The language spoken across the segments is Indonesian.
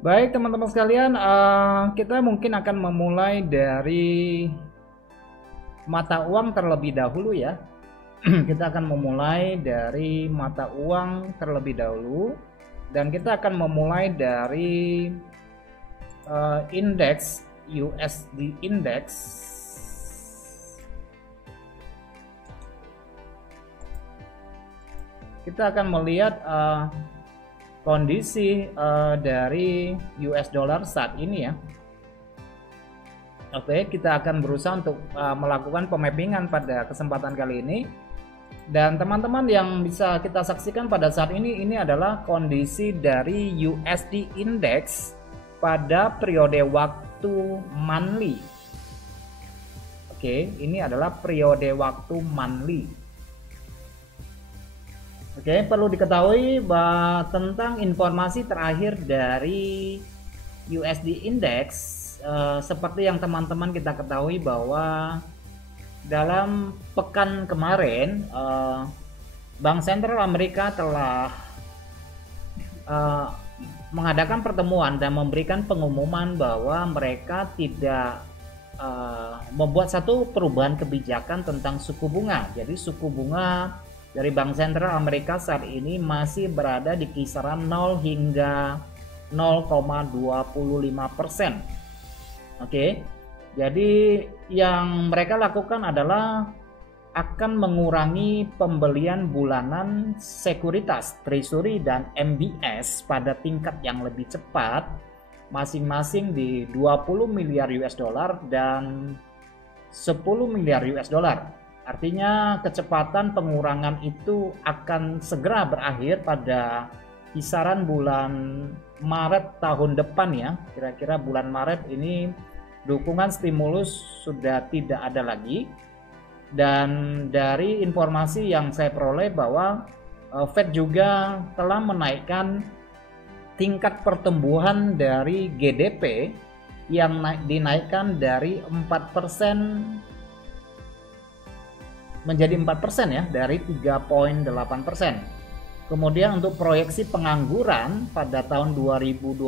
Baik teman-teman sekalian, kita mungkin akan memulai dari mata uang terlebih dahulu ya. Kita akan memulai dari mata uang terlebih dahulu dan kita akan memulai dari indeks USD index. Kita akan melihat kondisi dari US dollar saat ini ya. Oke, kita akan berusaha untuk melakukan pemappingan pada kesempatan kali ini. Dan teman-teman yang bisa kita saksikan pada saat ini adalah kondisi dari USD index pada periode waktu monthly. Oke, ini adalah periode waktu monthly. Oke, perlu diketahui bahwa tentang informasi terakhir dari USD index, seperti yang teman-teman kita ketahui bahwa dalam pekan kemarin Bank Sentral Amerika telah mengadakan pertemuan dan memberikan pengumuman bahwa mereka tidak membuat satu perubahan kebijakan tentang suku bunga. Jadi suku bunga dari Bank Sentral Amerika saat ini masih berada di kisaran 0 hingga 0,25%. Oke, jadi yang mereka lakukan adalah akan mengurangi pembelian bulanan sekuritas Treasury dan MBS pada tingkat yang lebih cepat, masing-masing di 20 miliar US dollar dan 10 miliar US dollar. Artinya kecepatan pengurangan itu akan segera berakhir pada kisaran bulan Maret tahun depan ya. Kira-kira bulan Maret ini dukungan stimulus sudah tidak ada lagi. Dan dari informasi yang saya peroleh bahwa Fed juga telah menaikkan tingkat pertumbuhan dari GDP yang dinaikkan dari 4% menjadi 4% ya, dari 3,8%. Kemudian untuk proyeksi pengangguran pada tahun 2022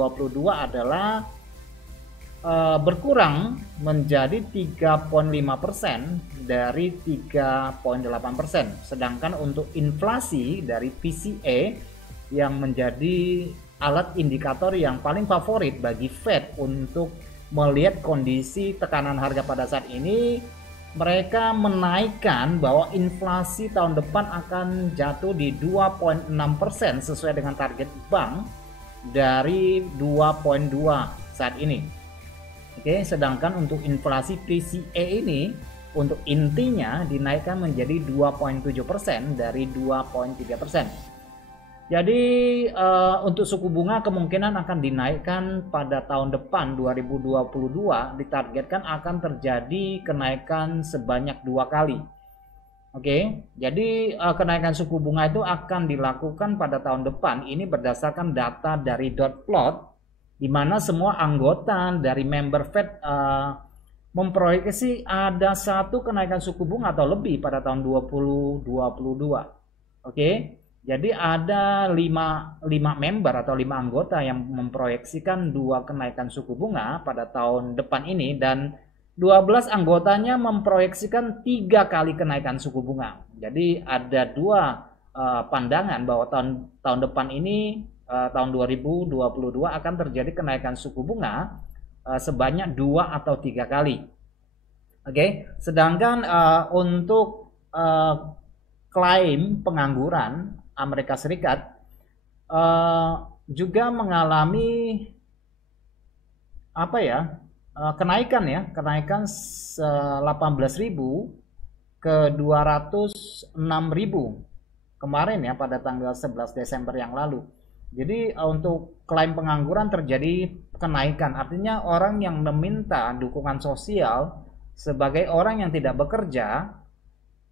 adalah berkurang menjadi 3,5% dari 3,8%. Sedangkan untuk inflasi dari PCE yang menjadi alat indikator yang paling favorit bagi Fed untuk melihat kondisi tekanan harga pada saat ini, mereka menaikkan bahwa inflasi tahun depan akan jatuh di 2,6% sesuai dengan target bank dari 2,2 saat ini. Oke, sedangkan untuk inflasi PCE ini untuk intinya dinaikkan menjadi 2,7% dari 2,3%. Jadi untuk suku bunga kemungkinan akan dinaikkan pada tahun depan 2022, ditargetkan akan terjadi kenaikan sebanyak 2 kali. Oke, jadi kenaikan suku bunga itu akan dilakukan pada tahun depan. Ini berdasarkan data dari dot plot, di mana semua anggota dari member Fed memproyeksi ada satu kenaikan suku bunga atau lebih pada tahun 2022. Oke, jadi ada 5 member atau 5 anggota yang memproyeksikan 2 kenaikan suku bunga pada tahun depan ini, dan 12 anggotanya memproyeksikan 3 kali kenaikan suku bunga. Jadi ada 2 pandangan bahwa tahun depan ini, tahun 2022 akan terjadi kenaikan suku bunga sebanyak 2 atau 3 kali. Oke, sedangkan untuk klaim pengangguran Amerika Serikat juga mengalami kenaikan 18.000 ke 206.000 kemarin ya, pada tanggal 11 Desember yang lalu. Jadi untuk klaim pengangguran terjadi kenaikan, artinya orang yang meminta dukungan sosial sebagai orang yang tidak bekerja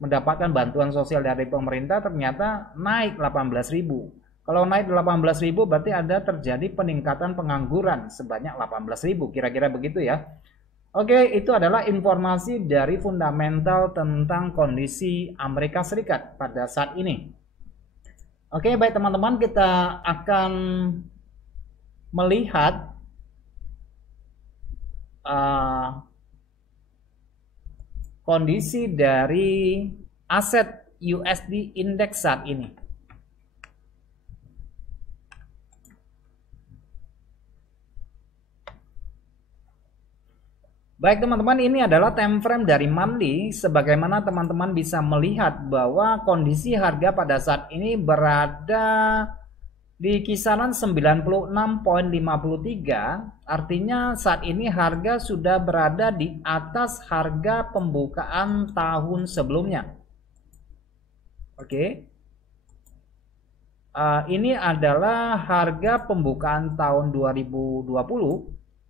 mendapatkan bantuan sosial dari pemerintah ternyata naik 18.000. Kalau naik 18.000 berarti ada terjadi peningkatan pengangguran sebanyak 18.000, kira-kira begitu ya. Oke, itu adalah informasi dari fundamental tentang kondisi Amerika Serikat pada saat ini. Oke, baik teman-teman, kita akan melihat kondisi dari aset USD Index saat ini. Baik teman-teman, ini adalah time frame dari monthly. Sebagaimana teman-teman bisa melihat bahwa kondisi harga pada saat ini berada di kisaran 96.53. Artinya saat ini harga sudah berada di atas harga pembukaan tahun sebelumnya. Oke. Ini adalah harga pembukaan tahun 2020.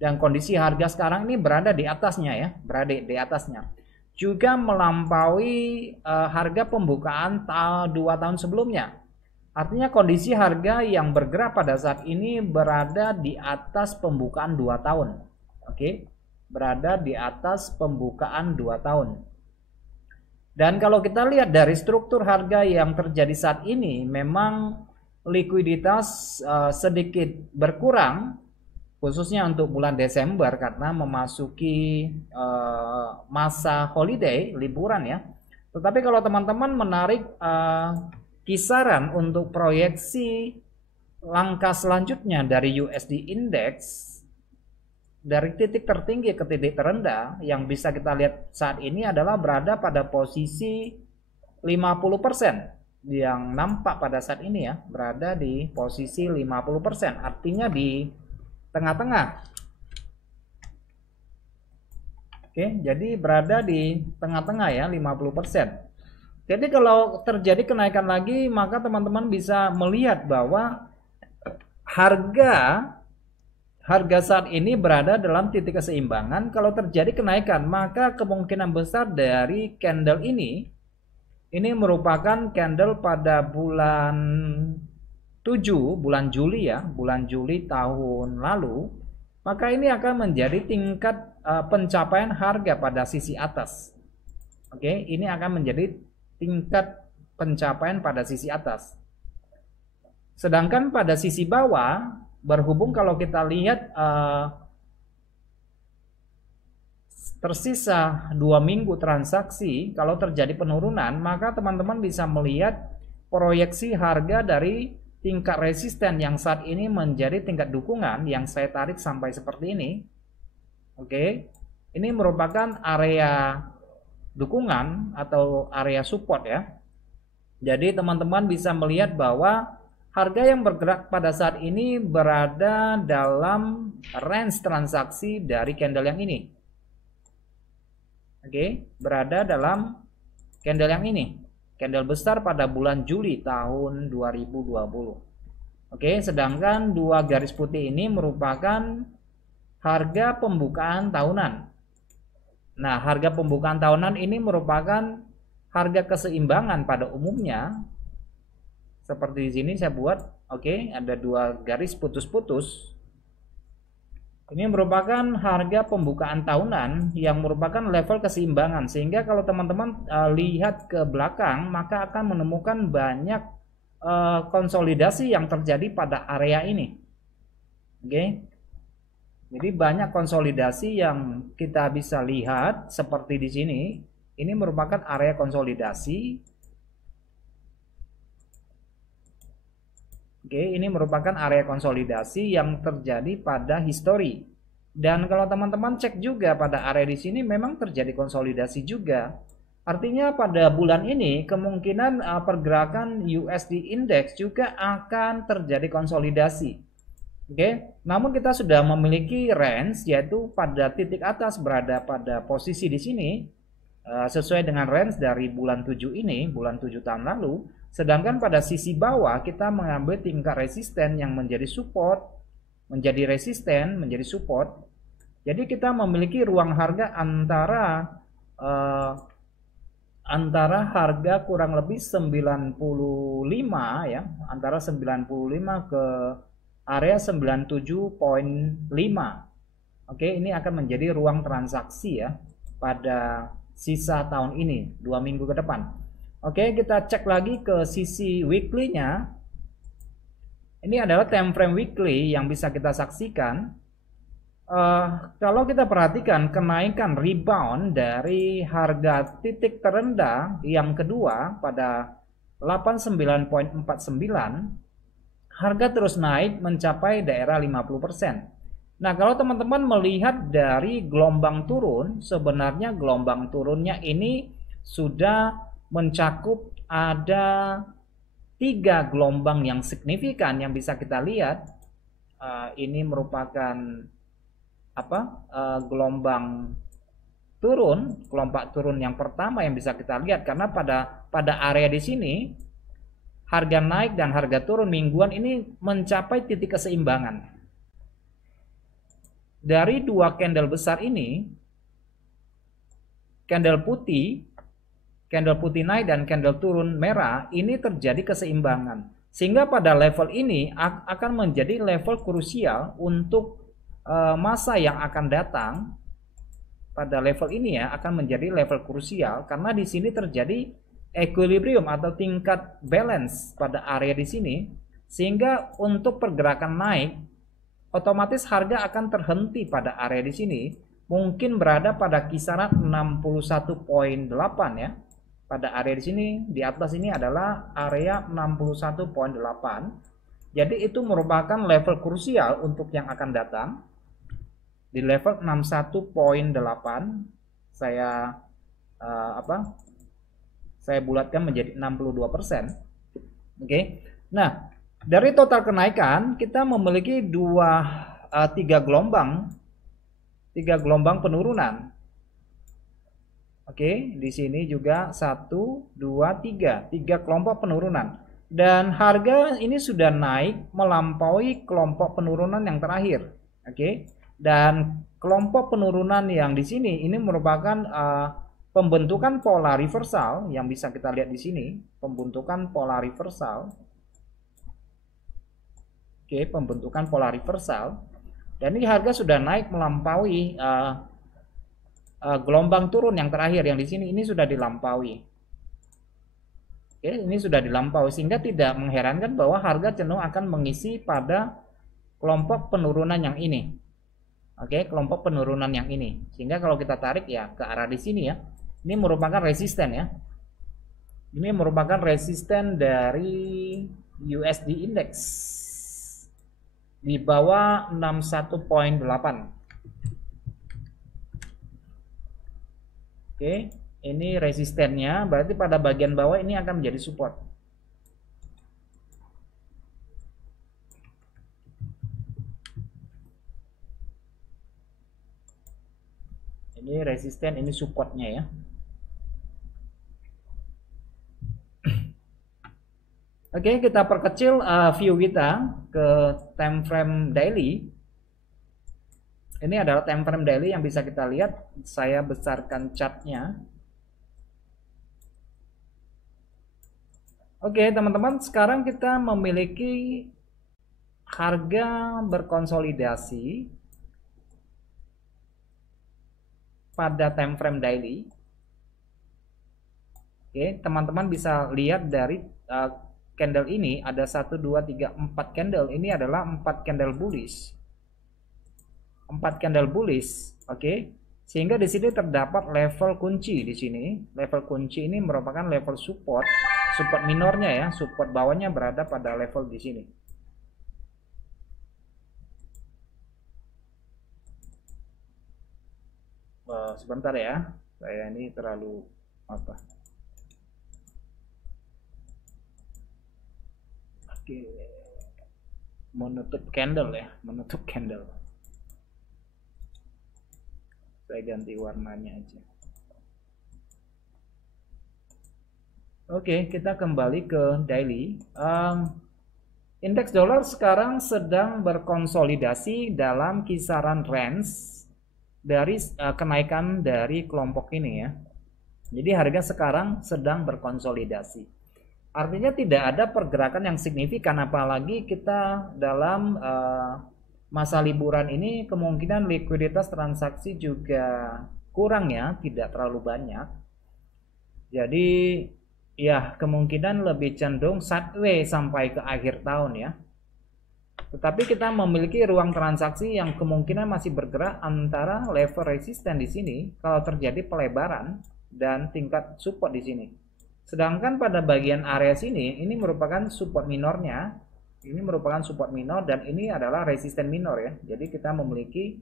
Dan kondisi harga sekarang ini berada di atasnya ya, berada di atasnya. Juga melampaui harga pembukaan 2 tahun sebelumnya. Artinya kondisi harga yang bergerak pada saat ini berada di atas pembukaan 2 tahun. Oke, berada di atas pembukaan 2 tahun. Dan kalau kita lihat dari struktur harga yang terjadi saat ini, memang likuiditas sedikit berkurang, khususnya untuk bulan Desember karena memasuki masa holiday, liburan ya. Tetapi kalau teman-teman menarik kisaran untuk proyeksi langkah selanjutnya dari USD Index dari titik tertinggi ke titik terendah, yang bisa kita lihat saat ini adalah berada pada posisi 50%. Yang nampak pada saat ini ya, berada di posisi 50%. Artinya di tengah-tengah. Oke, jadi berada di tengah-tengah ya, 50%. Jadi kalau terjadi kenaikan lagi, maka teman-teman bisa melihat bahwa harga saat ini berada dalam titik keseimbangan. Kalau terjadi kenaikan, maka kemungkinan besar dari candle ini merupakan candle pada bulan 7, bulan Juli ya, bulan Juli tahun lalu, maka ini akan menjadi tingkat pencapaian harga pada sisi atas. Oke, ini akan menjadi tingkat pencapaian pada sisi atas. Sedangkan pada sisi bawah, berhubung kalau kita lihat tersisa 2 minggu transaksi, kalau terjadi penurunan, maka teman-teman bisa melihat proyeksi harga dari tingkat resisten yang saat ini menjadi tingkat dukungan yang saya tarik sampai seperti ini. Oke, ini merupakan area dukungan atau area support ya. Jadi teman-teman bisa melihat bahwa harga yang bergerak pada saat ini berada dalam range transaksi dari candle yang ini. Oke, berada dalam candle yang ini. Candle besar pada bulan Juli tahun 2020. Oke, sedangkan 2 garis putih ini merupakan harga pembukaan tahunan. Nah, harga pembukaan tahunan ini merupakan harga keseimbangan pada umumnya. Seperti di sini saya buat, oke, ada 2 garis putus-putus. Ini merupakan harga pembukaan tahunan yang merupakan level keseimbangan, sehingga kalau teman-teman lihat ke belakang maka akan menemukan banyak konsolidasi yang terjadi pada area ini. Oke. Jadi banyak konsolidasi yang kita bisa lihat seperti di sini. Ini merupakan area konsolidasi. Oke, ini merupakan area konsolidasi yang terjadi pada histori. Dan kalau teman-teman cek juga pada area di sini memang terjadi konsolidasi juga. Artinya pada bulan ini kemungkinan pergerakan USD Index juga akan terjadi konsolidasi. Oke, namun kita sudah memiliki range, yaitu pada titik atas berada pada posisi di sini sesuai dengan range dari bulan 7 ini, bulan 7 tahun lalu. Sedangkan pada sisi bawah kita mengambil tingkat resisten yang menjadi support, menjadi resisten, menjadi support. Jadi kita memiliki ruang harga antara harga kurang lebih 95 ya, antara 95 ke area 97.5. Oke, ini akan menjadi ruang transaksi ya pada sisa tahun ini, 2 minggu ke depan. Oke, kita cek lagi ke sisi weekly-nya. Ini adalah time frame weekly yang bisa kita saksikan. Kalau kita perhatikan kenaikan rebound dari harga titik terendah yang kedua pada 89.49, harga terus naik mencapai daerah 50%. Nah, kalau teman-teman melihat dari gelombang turun, sebenarnya gelombang turunnya ini sudah mencakup ada 3 gelombang yang signifikan yang bisa kita lihat. Ini merupakan gelombang turun, kelompok turun yang pertama yang bisa kita lihat, karena pada area di sini harga naik dan harga turun mingguan ini mencapai titik keseimbangan. Dari 2 candle besar ini, candle putih naik dan candle turun merah, ini terjadi keseimbangan. Sehingga pada level ini akan menjadi level krusial untuk masa yang akan datang. Pada level ini ya akan menjadi level krusial karena di sini terjadi equilibrium atau tingkat balance pada area di sini, sehingga untuk pergerakan naik otomatis harga akan terhenti pada area di sini, mungkin berada pada kisaran 61.8 ya. Pada area di sini di atas ini adalah area 61.8. Jadi itu merupakan level krusial untuk yang akan datang. Di level 61.8 saya saya bulatkan menjadi 62%. Oke. Nah, dari total kenaikan kita memiliki 3 gelombang penurunan. Oke, di sini juga 1, 2, 3 kelompok penurunan. Dan harga ini sudah naik melampaui kelompok penurunan yang terakhir. Oke. Dan kelompok penurunan yang di sini ini merupakan pembentukan pola reversal yang bisa kita lihat di sini, pembentukan pola reversal. Oke, pembentukan pola reversal. Dan ini harga sudah naik melampaui gelombang turun yang terakhir yang di sini, ini sudah dilampaui. Oke, ini sudah dilampaui sehingga tidak mengherankan bahwa harga cenderung akan mengisi pada kelompok penurunan yang ini. Oke, kelompok penurunan yang ini. Sehingga kalau kita tarik ya ke arah di sini ya. Ini merupakan resisten ya. Ini merupakan resisten dari USD Index. Di bawah 61.8. Oke, ini resistennya, berarti pada bagian bawah ini akan menjadi support. Ini resisten, ini supportnya ya. Oke, kita perkecil view kita ke time frame daily. Ini adalah time frame daily yang bisa kita lihat. Saya besarkan chartnya. Oke, teman-teman, sekarang kita memiliki harga berkonsolidasi pada time frame daily. Oke, teman-teman bisa lihat dari candle ini ada 1, 2, 3, 4 candle. Ini adalah 4 candle bullish. 4 candle bullish, oke. Sehingga di sini terdapat level kunci di sini. Level kunci ini merupakan level support minornya ya. Support bawahnya berada pada level di sini. Sebentar ya, saya ini terlalu Oke, menutup candle ya, menutup candle. Saya ganti warnanya aja. Oke, kita kembali ke daily. Indeks dolar sekarang sedang berkonsolidasi dalam kisaran range dari kenaikan dari kelompok ini ya. Jadi harga sekarang sedang berkonsolidasi. Artinya tidak ada pergerakan yang signifikan, apalagi kita dalam masa liburan ini kemungkinan likuiditas transaksi juga kurang ya, tidak terlalu banyak. Jadi ya kemungkinan lebih cenderung sideways sampai ke akhir tahun ya. Tetapi kita memiliki ruang transaksi yang kemungkinan masih bergerak antara level resisten di sini kalau terjadi pelebaran dan tingkat support di sini. Sedangkan pada bagian area sini ini merupakan support minornya. Ini merupakan support minor dan ini adalah resisten minor ya. Jadi kita memiliki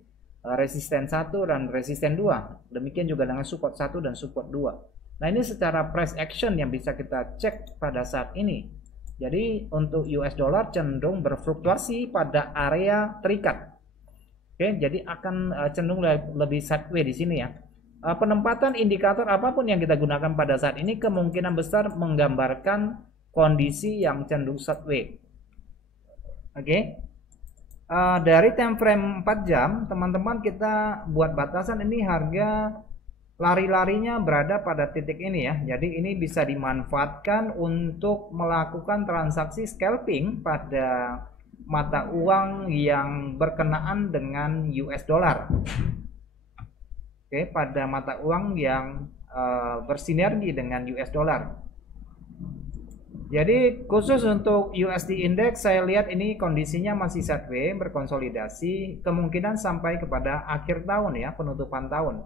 resisten 1 dan resisten 2. Demikian juga dengan support 1 dan support 2. Nah, ini secara price action yang bisa kita cek pada saat ini. Jadi untuk US dollar cenderung berfluktuasi pada area terikat. Oke, jadi akan cenderung lebih sideways di sini ya. Penempatan indikator apapun yang kita gunakan pada saat ini kemungkinan besar menggambarkan kondisi yang cenderung sideways. Oke. Dari time frame 4 jam, teman-teman kita buat batasan ini harga lari-larinya berada pada titik ini ya. Jadi ini bisa dimanfaatkan untuk melakukan transaksi scalping pada mata uang yang berkenaan dengan US dollar. Oke, pada mata uang yang bersinergi dengan US dollar. Jadi khusus untuk USD Index saya lihat ini kondisinya masih sideways berkonsolidasi, kemungkinan sampai kepada akhir tahun ya, penutupan tahun.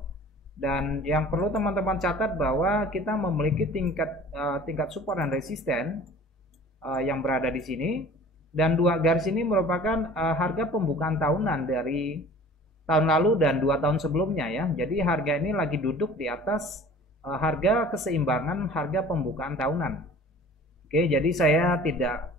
Dan yang perlu teman-teman catat bahwa kita memiliki tingkat support dan resisten yang berada di sini, dan dua garis ini merupakan harga pembukaan tahunan dari tahun lalu dan 2 tahun sebelumnya ya. Jadi harga ini lagi duduk di atas harga keseimbangan harga pembukaan tahunan. Oke, jadi saya tidak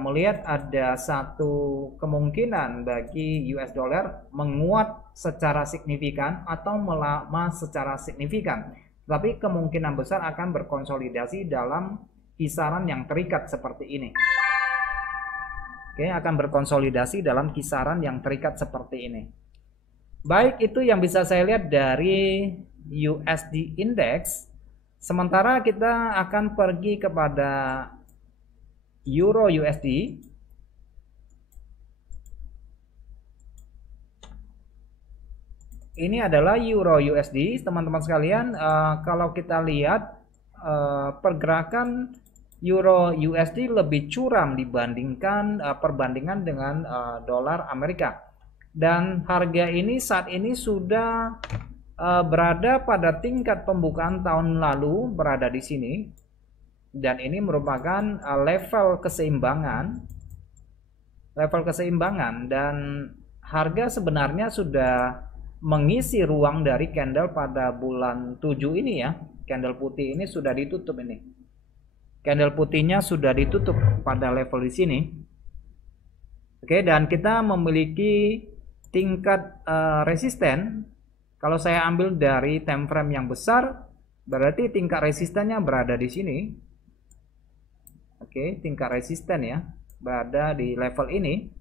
melihat ada satu kemungkinan bagi US dollar menguat secara signifikan atau melemah secara signifikan. Tapi kemungkinan besar akan berkonsolidasi dalam kisaran yang terikat seperti ini. Oke, akan berkonsolidasi dalam kisaran yang terikat seperti ini. Baik, itu yang bisa saya lihat dari USD Index. Sementara kita akan pergi kepada Euro USD. Ini adalah Euro USD, teman-teman sekalian. Kalau kita lihat pergerakan Euro USD lebih curam dibandingkan perbandingan dengan dolar Amerika. Dan harga ini saat ini sudah berada pada tingkat pembukaan tahun lalu, berada di sini. Dan ini merupakan level keseimbangan dan harga sebenarnya sudah mengisi ruang dari candle pada bulan 7 ini ya. Candle putih ini sudah ditutup ini. Candle putihnya sudah ditutup pada level di sini. Oke, dan kita memiliki tingkat resisten. Kalau saya ambil dari time frame yang besar, berarti tingkat resistennya berada di sini. Oke, tingkat resisten ya, berada di level ini.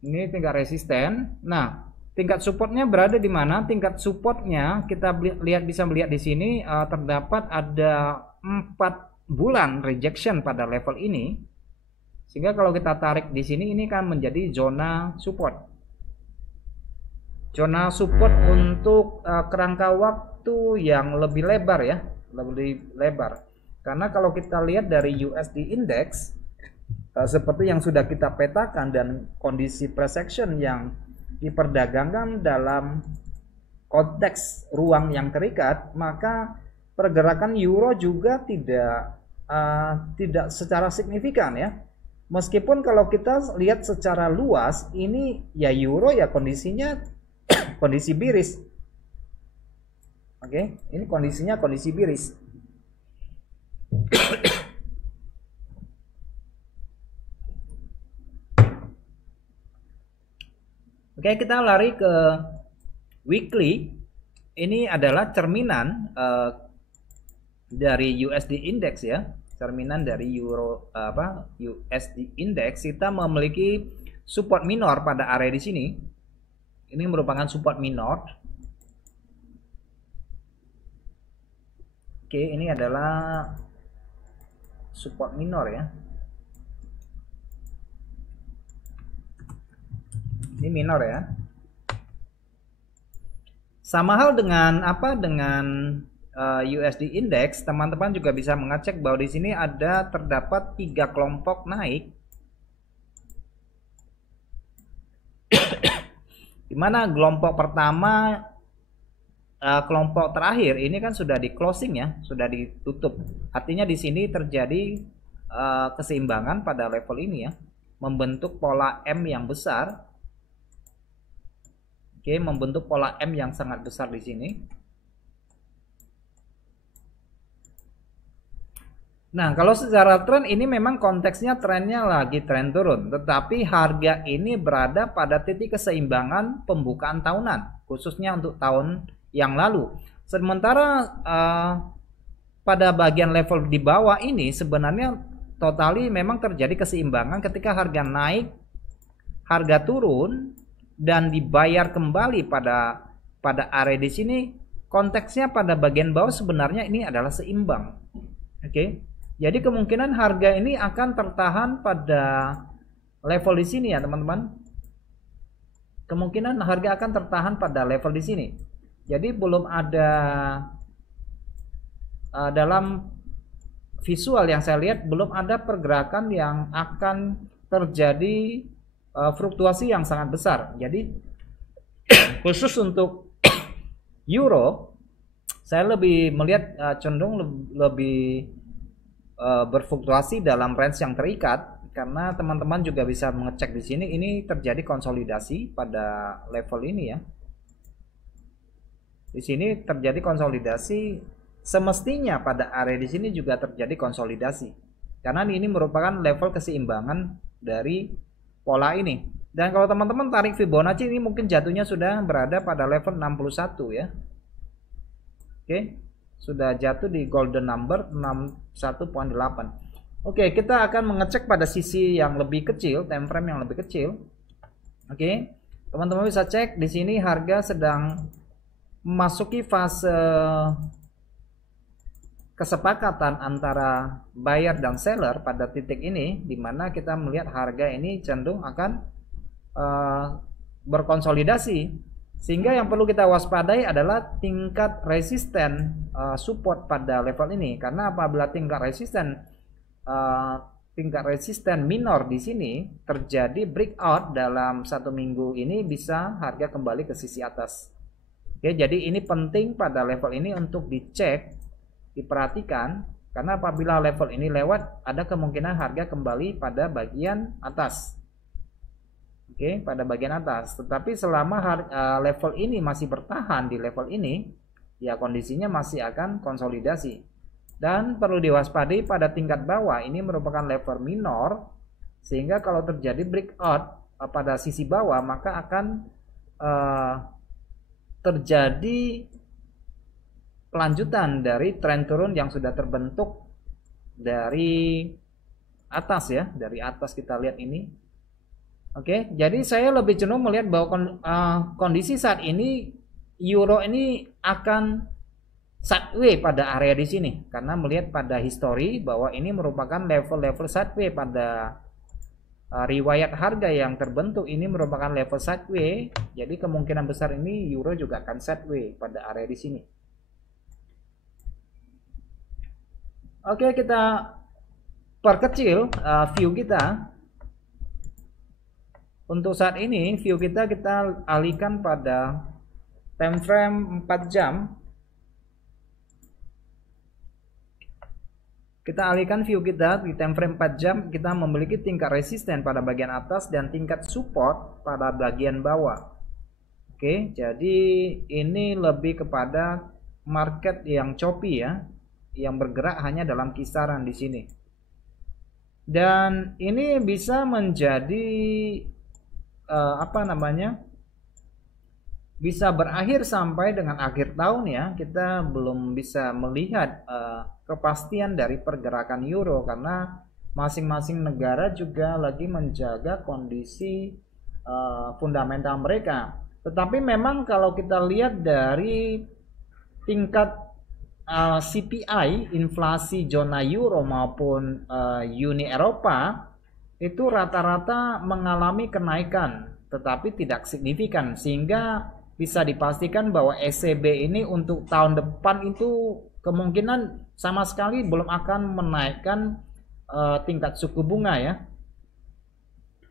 Ini tingkat resisten. Nah, tingkat supportnya berada di mana? Tingkat supportnya kita bisa melihat di sini terdapat ada 4 bulan rejection pada level ini. Sehingga kalau kita tarik di sini ini kan menjadi zona support. Zona support untuk kerangka waktu yang lebih lebar ya, lebih lebar. Karena kalau kita lihat dari USD Index seperti yang sudah kita petakan dan kondisi price action yang diperdagangkan dalam konteks ruang yang terikat, maka pergerakan euro juga tidak secara signifikan ya. Meskipun kalau kita lihat secara luas ini ya euro ya kondisinya kondisi biris. Oke, ini kondisinya kondisi biris. Oke, kita lari ke weekly. Ini adalah cerminan dari USD Index ya, cerminan dari USD Index. Kita memiliki support minor pada area di sini. Ini merupakan support minor. Oke, ini adalah support minor ya. Ini minor ya. Sama hal dengan apa dengan USD index, teman-teman juga bisa mengecek bahwa di sini ada terdapat 3 kelompok naik, di mana kelompok pertama, kelompok terakhir ini kan sudah di closing ya, sudah ditutup. Artinya di sini terjadi keseimbangan pada level ini ya, membentuk pola M yang besar. Oke, membentuk pola M yang sangat besar di sini. Nah, kalau secara tren ini memang konteksnya trennya lagi tren turun, tetapi harga ini berada pada titik keseimbangan pembukaan tahunan, khususnya untuk tahun yang lalu. Sementara pada bagian level di bawah ini sebenarnya totali memang terjadi keseimbangan ketika harga naik, harga turun, dan dibayar kembali pada area di sini. Konteksnya pada bagian bawah sebenarnya ini adalah seimbang. Oke. Jadi kemungkinan harga ini akan tertahan pada level di sini ya, teman-teman. Kemungkinan harga akan tertahan pada level di sini. Jadi belum ada dalam visual yang saya lihat belum ada pergerakan yang akan terjadi fluktuasi yang sangat besar. Jadi khusus untuk euro, saya lebih melihat cenderung lebih berfluktuasi dalam range yang terikat, karena teman-teman juga bisa mengecek di sini ini terjadi konsolidasi pada level ini ya. Di sini terjadi konsolidasi, semestinya pada area di sini juga terjadi konsolidasi. Karena ini merupakan level keseimbangan dari pola ini. Dan kalau teman-teman tarik Fibonacci ini mungkin jatuhnya sudah berada pada level 61 ya. Oke. Sudah jatuh di golden number 61.8. Oke, kita akan mengecek pada sisi yang lebih kecil, time frame yang lebih kecil. Oke. Teman-teman bisa cek di sini harga sedang memasuki fase kesepakatan antara buyer dan seller pada titik ini, di mana kita melihat harga ini cenderung akan berkonsolidasi. Sehingga yang perlu kita waspadai adalah tingkat resisten support pada level ini, karena apabila tingkat resisten minor di sini terjadi breakout dalam 1 minggu ini, bisa harga kembali ke sisi atas. Oke, jadi ini penting pada level ini untuk dicek, diperhatikan, karena apabila level ini lewat ada kemungkinan harga kembali pada bagian atas. Oke, pada bagian atas. Tetapi selama level ini masih bertahan di level ini, ya kondisinya masih akan konsolidasi. Dan perlu diwaspadai pada tingkat bawah ini merupakan level minor, sehingga kalau terjadi breakout pada sisi bawah maka akan terjadi kelanjutan dari tren turun yang sudah terbentuk dari atas ya, dari atas kita lihat ini. Oke, jadi saya lebih cenderung melihat bahwa kondisi saat ini euro ini akan sideways pada area di sini, karena melihat pada histori bahwa ini merupakan level-level sideways pada riwayat harga yang terbentuk ini merupakan level sideways. Jadi kemungkinan besar ini euro juga akan sideways pada area di sini. Oke, kita perkecil view kita. Untuk saat ini view kita alihkan pada time frame 4 jam. Kita alihkan view kita di time frame 4 jam, kita memiliki tingkat resisten pada bagian atas dan tingkat support pada bagian bawah. Oke, jadi ini lebih kepada market yang choppy ya, yang bergerak hanya dalam kisaran di sini. Dan ini bisa menjadi bisa berakhir sampai dengan akhir tahun ya. Kita belum bisa melihat kepastian dari pergerakan euro, karena masing-masing negara juga lagi menjaga kondisi fundamental mereka. Tetapi memang kalau kita lihat dari tingkat CPI, inflasi zona euro maupun Uni Eropa, itu rata-rata mengalami kenaikan tetapi tidak signifikan, sehingga bisa dipastikan bahwa ECB ini untuk tahun depan itu kemungkinan sama sekali belum akan menaikkan tingkat suku bunga ya.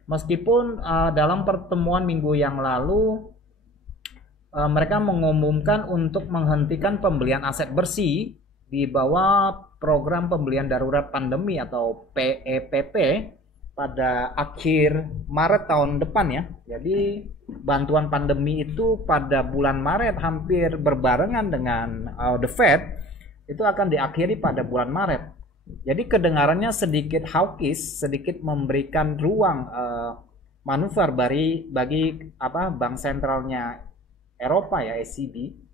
Meskipun dalam pertemuan minggu yang lalu mereka mengumumkan untuk menghentikan pembelian aset bersih di bawah program pembelian darurat pandemi atau PEPP pada akhir Maret tahun depan ya. Jadi bantuan pandemi itu pada bulan Maret hampir berbarengan dengan the Fed itu akan diakhiri pada bulan Maret. Jadi kedengarannya sedikit hawkish, sedikit memberikan ruang manuver bagi bank sentralnya Eropa ya, ECB.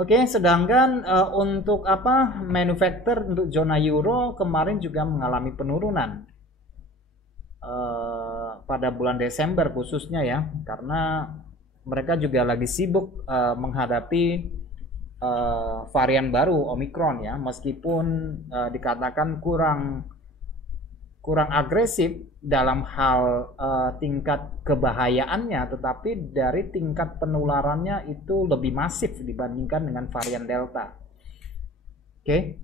Oke, sedangkan untuk manufaktur untuk zona euro kemarin juga mengalami penurunan pada bulan Desember khususnya ya, karena mereka juga lagi sibuk menghadapi varian baru Omicron ya, meskipun dikatakan kurang agresif dalam hal tingkat kebahayaannya, tetapi dari tingkat penularannya itu lebih masif dibandingkan dengan varian Delta. Oke,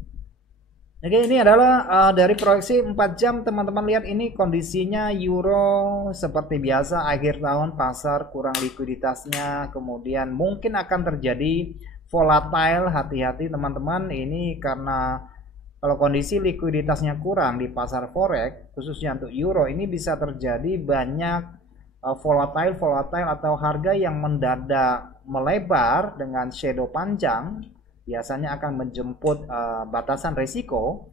ini adalah dari proyeksi 4 jam teman-teman. Lihat ini kondisinya euro seperti biasa, akhir tahun pasar kurang likuiditasnya, kemudian mungkin akan terjadi volatile. Hati-hati teman-teman, ini karena kalau kondisi likuiditasnya kurang di pasar forex khususnya untuk euro, ini bisa terjadi banyak volatile atau harga yang mendadak melebar dengan shadow panjang, biasanya akan menjemput batasan risiko.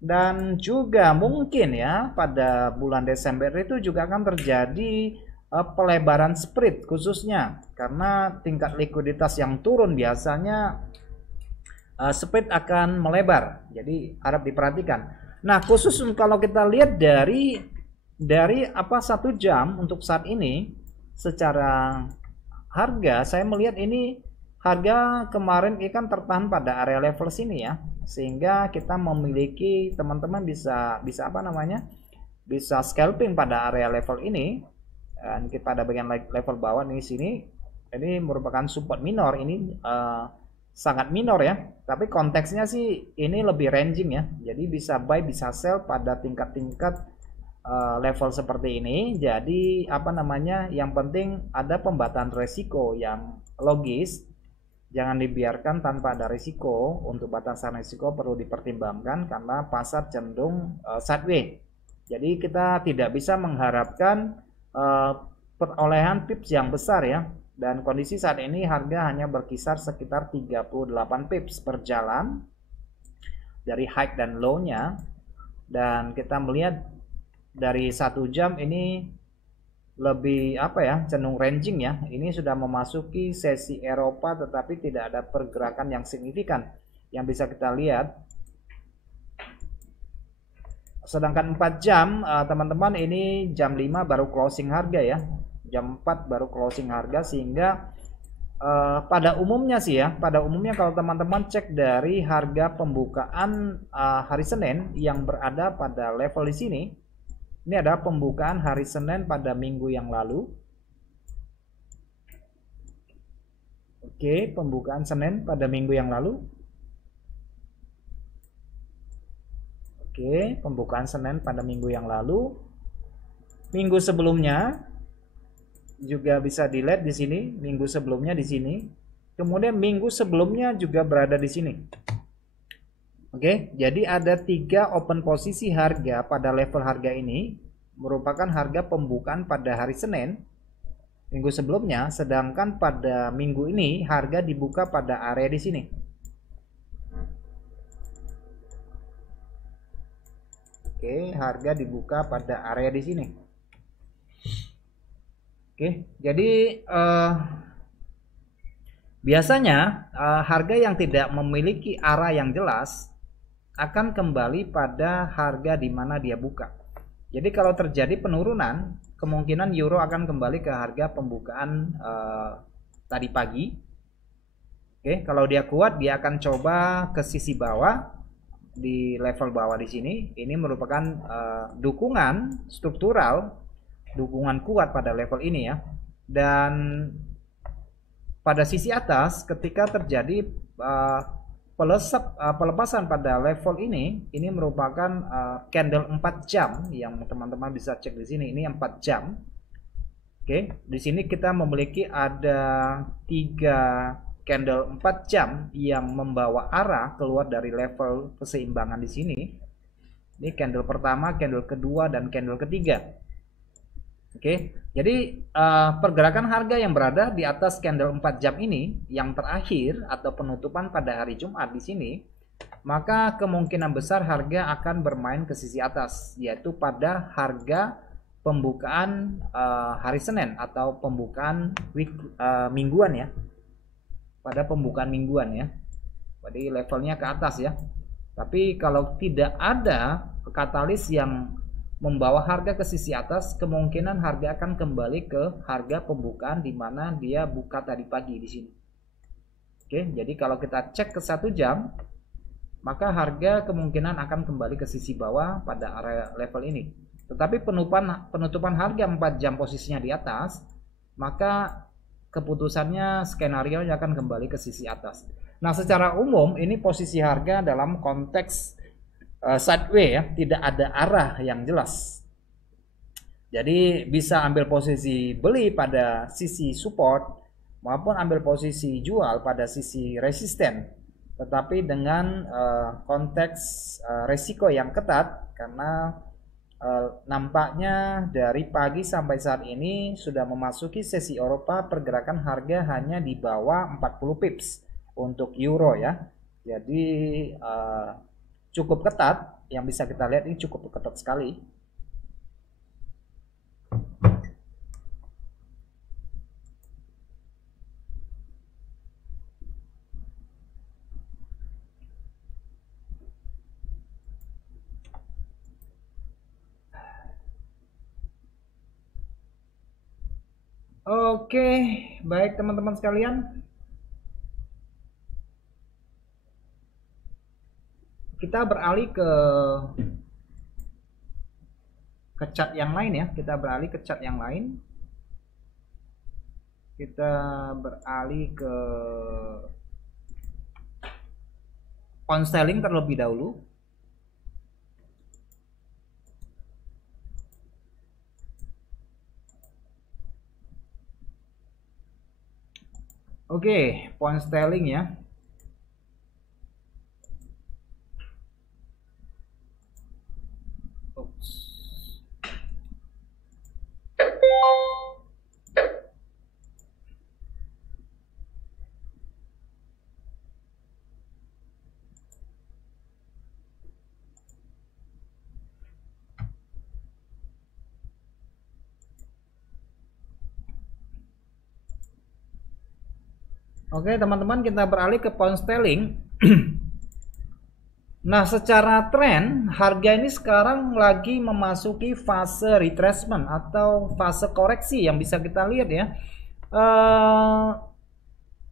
Dan juga mungkin ya pada bulan Desember itu juga akan terjadi pelebaran spread khususnya karena tingkat likuiditas yang turun, biasanya spread akan melebar. Jadi harap diperhatikan. Nah, khusus kalau kita lihat dari 1 jam untuk saat ini secara harga, saya melihat ini harga kemarin ikan tertahan pada area level sini ya, sehingga kita memiliki teman-teman bisa bisa scalping pada area level ini. Dan kita pada bagian level bawah nih sini, ini merupakan support minor, ini sangat minor ya, tapi konteksnya sih ini lebih ranging ya, jadi bisa buy bisa sell pada tingkat-tingkat level seperti ini. Jadi yang penting ada pembatasan risiko yang logis, jangan dibiarkan tanpa ada risiko. Untuk batasan risiko perlu dipertimbangkan karena pasar cenderung sideways, jadi kita tidak bisa mengharapkan perolehan pips yang besar ya. Dan kondisi saat ini harga hanya berkisar sekitar 38 pips per jalan dari high dan low-nya. Dan kita melihat dari 1 jam ini lebih cenderung ranging ya. Ini sudah memasuki sesi Eropa tetapi tidak ada pergerakan yang signifikan yang bisa kita lihat. Sedangkan 4 jam teman-teman, ini jam 5 baru closing harga ya. Jam 4 baru closing harga, sehingga pada umumnya kalau teman-teman cek dari harga pembukaan hari Senin yang berada pada level di sini, ini adalah pembukaan hari Senin pada minggu yang lalu. Oke, pembukaan Senin pada minggu yang lalu. Oke, pembukaan Senin pada minggu yang lalu. Minggu sebelumnya juga bisa dilihat di sini, minggu sebelumnya di sini. Kemudian minggu sebelumnya juga berada di sini. Oke, jadi ada 3 open posisi harga pada level harga ini, merupakan harga pembukaan pada hari Senin minggu sebelumnya, sedangkan pada minggu ini harga dibuka pada area di sini. Oke, harga dibuka pada area di sini. Oke, jadi biasanya harga yang tidak memiliki arah yang jelas akan kembali pada harga di mana dia buka. Jadi kalau terjadi penurunan, kemungkinan euro akan kembali ke harga pembukaan tadi pagi. Oke, kalau dia kuat, dia akan coba ke sisi bawah di level bawah di sini. Ini merupakan dukungan struktural, dukungan kuat pada level ini ya. Dan pada sisi atas ketika terjadi pelepasan pada level ini merupakan candle 4 jam yang teman-teman bisa cek di sini. Ini 4 jam. Oke, di sini kita memiliki ada 3 candle 4 jam yang membawa arah keluar dari level keseimbangan di sini. Ini candle pertama, candle kedua, dan candle ketiga. Oke, jadi pergerakan harga yang berada di atas candle 4 jam ini yang terakhir atau penutupan pada hari Jumat di sini, maka kemungkinan besar harga akan bermain ke sisi atas, yaitu pada harga pembukaan hari Senin atau pembukaan mingguan ya. Pada pembukaan mingguan ya. Jadi levelnya ke atas ya. Tapi kalau tidak ada katalis yang membawa harga ke sisi atas, kemungkinan harga akan kembali ke harga pembukaan di mana dia buka tadi pagi di sini. Oke, jadi kalau kita cek ke 1 jam, maka harga kemungkinan akan kembali ke sisi bawah pada area level ini. Tetapi penutupan harga 4 jam posisinya di atas, maka keputusannya skenario akan kembali ke sisi atas. Nah, secara umum ini posisi harga dalam konteks sideways ya, tidak ada arah yang jelas. Jadi bisa ambil posisi beli pada sisi support maupun ambil posisi jual pada sisi resisten. Tetapi dengan konteks resiko yang ketat karena nampaknya dari pagi sampai saat ini sudah memasuki sesi Eropa, pergerakan harga hanya di bawah 40 pips untuk euro ya. Jadi cukup ketat, yang bisa kita lihat ini cukup ketat sekali. Oke, baik teman-teman sekalian. Kita beralih ke chart yang lain ya. Kita beralih ke chart yang lain. Kita beralih ke pound sterling terlebih dahulu. Oke, pound sterling ya. Oke teman-teman, kita beralih ke pound sterling. Nah, secara tren harga ini sekarang lagi memasuki fase retracement atau fase koreksi yang bisa kita lihat ya.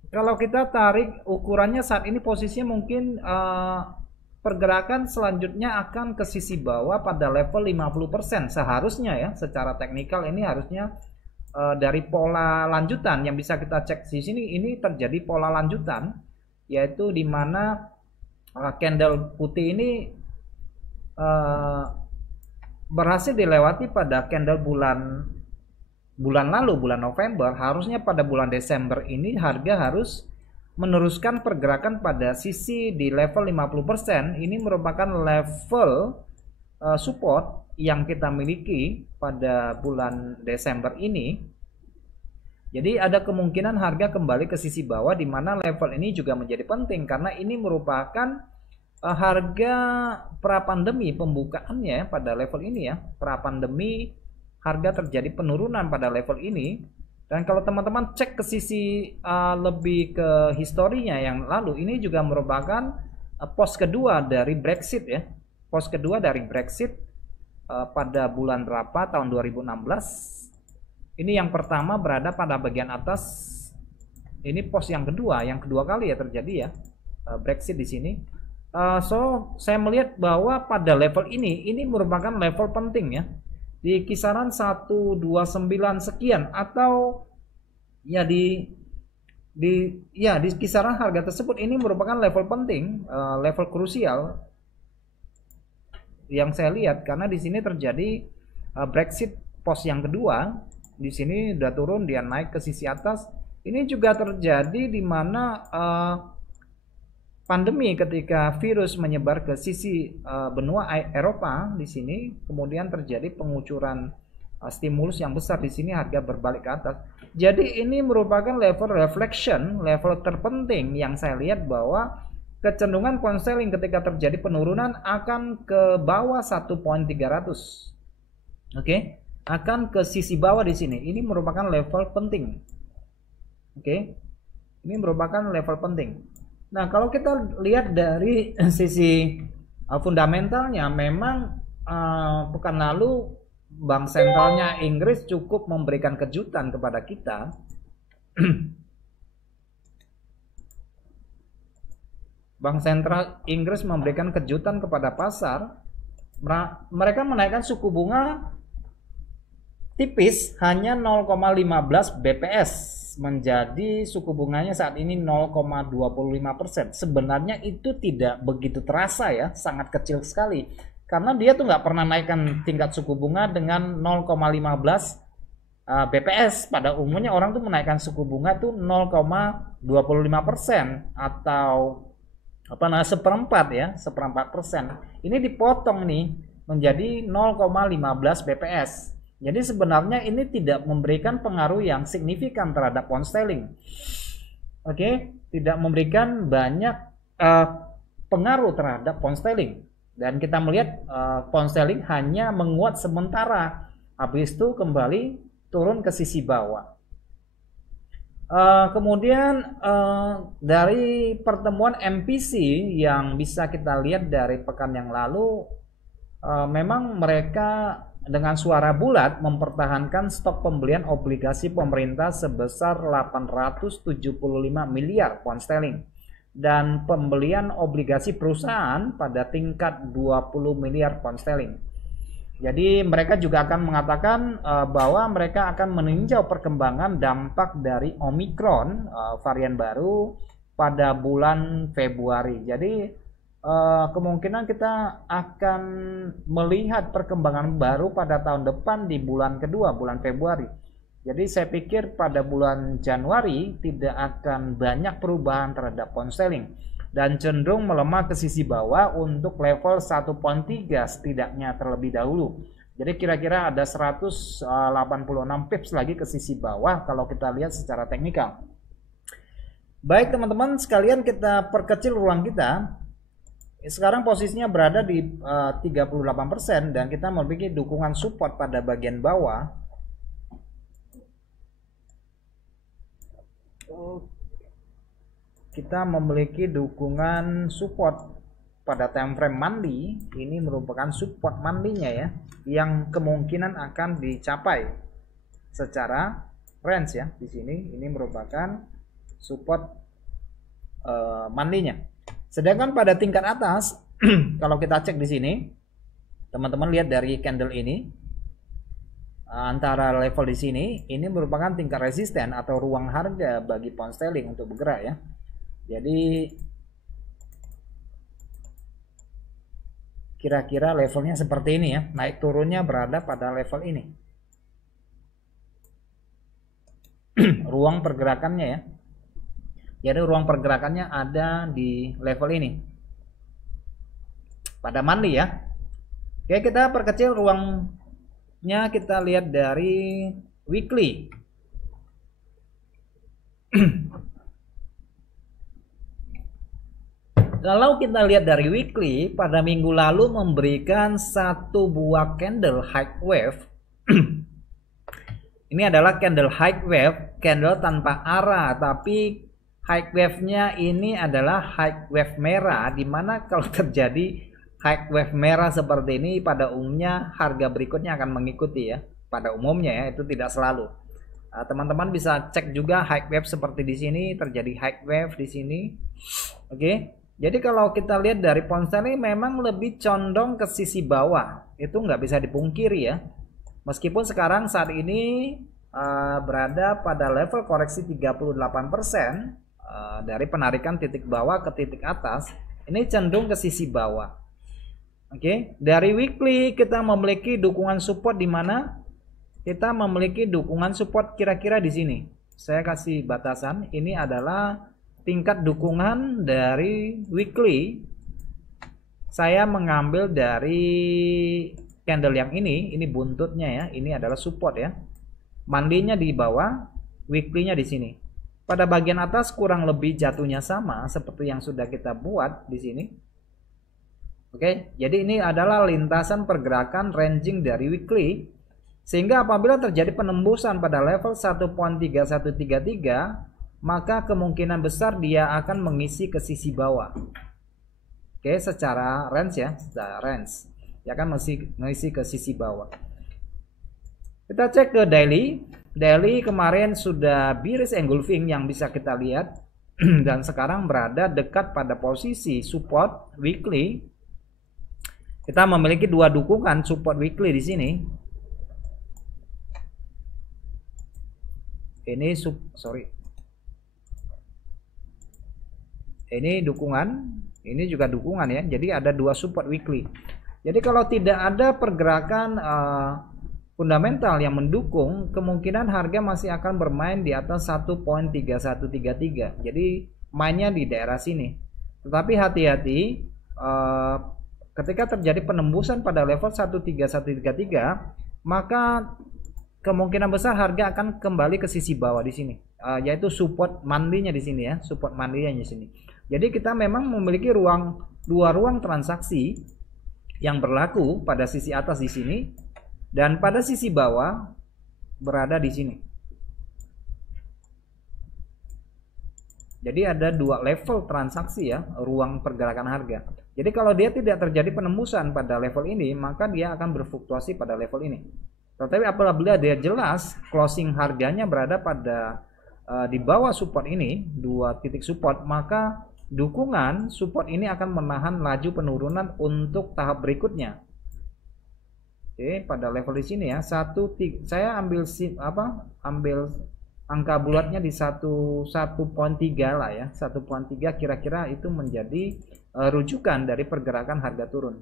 Kalau kita tarik ukurannya saat ini posisinya mungkin pergerakan selanjutnya akan ke sisi bawah pada level 50% seharusnya ya. Secara teknikal ini harusnya dari pola lanjutan yang bisa kita cek di sini, ini terjadi pola lanjutan, yaitu di mana candle putih ini berhasil dilewati pada candle bulan lalu, bulan November. Harusnya pada bulan Desember ini harga harus meneruskan pergerakan pada sisi di level 50%. Ini merupakan level support yang kita miliki pada bulan Desember ini. Jadi ada kemungkinan harga kembali ke sisi bawah, di mana level ini juga menjadi penting karena ini merupakan harga pra pandemi pembukaannya pada level ini ya. Pra pandemi harga terjadi penurunan pada level ini. Dan kalau teman-teman cek ke sisi lebih ke historinya yang lalu, ini juga merupakan pos kedua dari Brexit ya. Pos kedua dari Brexit pada bulan berapa tahun 2016. Ini yang pertama berada pada bagian atas. Ini pos yang kedua kali ya terjadi ya Brexit di sini. So saya melihat bahwa pada level ini merupakan level penting ya. Di kisaran 129 sekian atau ya di kisaran harga tersebut ini merupakan level penting, level krusial yang saya lihat, karena di sini terjadi Brexit pos yang kedua. Di sini udah turun, dia naik ke sisi atas. Ini juga terjadi di mana pandemi ketika virus menyebar ke sisi benua Eropa di sini, kemudian terjadi pengucuran stimulus yang besar di sini, harga berbalik ke atas. Jadi ini merupakan level reflection, level terpenting yang saya lihat bahwa kecenderungan pound sterling ketika terjadi penurunan akan ke bawah 1.300. Oke, akan ke sisi bawah di sini. Ini merupakan level penting. Oke. Ini merupakan level penting. Nah, kalau kita lihat dari sisi fundamentalnya, memang pekan lalu Bank sentralnya Inggris cukup memberikan kejutan kepada kita. Bank sentral Inggris memberikan kejutan kepada pasar. Mereka menaikkan suku bunga tipis, hanya 0,15 BPS, menjadi suku bunganya saat ini 0,25%. Sebenarnya itu tidak begitu terasa ya, sangat kecil sekali. Karena dia tuh nggak pernah naikkan tingkat suku bunga dengan 0,15 BPS. Pada umumnya orang tuh menaikkan suku bunga tuh 0,25% atau seperempat ya, 1/4%. Ini dipotong nih menjadi 0,15 BPS. Jadi sebenarnya ini tidak memberikan pengaruh yang signifikan terhadap pound sterling. Oke, tidak memberikan banyak pengaruh terhadap pound sterling. Dan kita melihat pound sterling hanya menguat sementara, habis itu kembali turun ke sisi bawah. Kemudian dari pertemuan MPC yang bisa kita lihat dari pekan yang lalu, memang mereka dengan suara bulat mempertahankan stok pembelian obligasi pemerintah sebesar 875 miliar pound sterling dan pembelian obligasi perusahaan pada tingkat 20 miliar pound sterling. Jadi mereka juga akan mengatakan bahwa mereka akan meninjau perkembangan dampak dari Omicron, varian baru, pada bulan Februari. Jadi kemungkinan kita akan melihat perkembangan baru pada tahun depan di bulan kedua, bulan Februari. Jadi saya pikir pada bulan Januari tidak akan banyak perubahan terhadap pound sterling dan cenderung melemah ke sisi bawah untuk level 1.3 setidaknya terlebih dahulu. Jadi kira-kira ada 186 pips lagi ke sisi bawah kalau kita lihat secara teknikal. Baik teman-teman sekalian, kita perkecil ruang kita. Sekarang posisinya berada di 38% dan kita memiliki dukungan support pada bagian bawah. Kita memiliki dukungan support pada time frame monthly. Ini merupakan support monthly-nya ya, yang kemungkinan akan dicapai secara range ya. Di sini ini merupakan support monthly-nya. Sedangkan pada tingkat atas, kalau kita cek di sini, teman-teman lihat dari candle ini, antara level di sini, ini merupakan tingkat resisten atau ruang harga bagi pound sterling untuk bergerak ya. Jadi kira-kira levelnya seperti ini ya, naik turunnya berada pada level ini. Ruang pergerakannya ya. Jadi ruang pergerakannya ada di level ini pada monthly ya. Oke, kita perkecil ruangnya, kita lihat dari weekly. Kalau kita lihat dari weekly, pada minggu lalu memberikan satu buah candle high wave. Ini adalah candle high wave, candle tanpa arah, tapi high wave-nya ini adalah high wave merah, dimana kalau terjadi high wave merah seperti ini pada umumnya harga berikutnya akan mengikuti ya. Pada umumnya ya, itu tidak selalu. Teman-teman bisa cek juga high wave seperti di sini, terjadi high wave di sini. Oke. Jadi kalau kita lihat dari pound sterling memang lebih condong ke sisi bawah. Itu nggak bisa dipungkiri ya. Meskipun sekarang saat ini berada pada level koreksi 38% dari penarikan titik bawah ke titik atas, ini cenderung ke sisi bawah. Oke, dari weekly kita memiliki dukungan support di mana kita memiliki dukungan support kira-kira di sini. Saya kasih batasan, ini adalah tingkat dukungan dari weekly. Saya mengambil dari candle yang ini buntutnya ya, ini adalah support ya. Monthly-nya di bawah, weekly-nya di sini. Pada bagian atas kurang lebih jatuhnya sama seperti yang sudah kita buat di sini. Oke, jadi ini adalah lintasan pergerakan ranging dari weekly, sehingga apabila terjadi penembusan pada level 1.3133, maka kemungkinan besar dia akan mengisi ke sisi bawah. Oke, secara range ya, secara range dia akan mengisi ke sisi bawah. Kita cek ke daily. Daily kemarin sudah bearish engulfing yang bisa kita lihat dan sekarang berada dekat pada posisi support weekly. Kita memiliki dua dukungan support weekly di sini. Ini dukungan, ini juga dukungan ya. Jadi ada dua support weekly. Jadi kalau tidak ada pergerakan fundamental yang mendukung, kemungkinan harga masih akan bermain di atas 1.3133. Jadi mainnya di daerah sini. Tetapi hati-hati, ketika terjadi penembusan pada level 1.3133, maka kemungkinan besar harga akan kembali ke sisi bawah di sini, yaitu support monthly-nya di sini ya, support monthly-nya di sini. Jadi kita memang memiliki dua ruang transaksi yang berlaku pada sisi atas di sini dan pada sisi bawah berada di sini. Jadi ada dua level transaksi ya, ruang pergerakan harga. Jadi kalau dia tidak terjadi penembusan pada level ini, maka dia akan berfluktuasi pada level ini. Tetapi apabila dia jelas closing harganya berada pada di bawah support ini, dua titik support, maka dukungan support ini akan menahan laju penurunan untuk tahap berikutnya. Oke, pada level di sini ya, saya ambil angka bulatnya di 1.3 lah ya, 1.3 kira-kira itu menjadi rujukan dari pergerakan harga turun.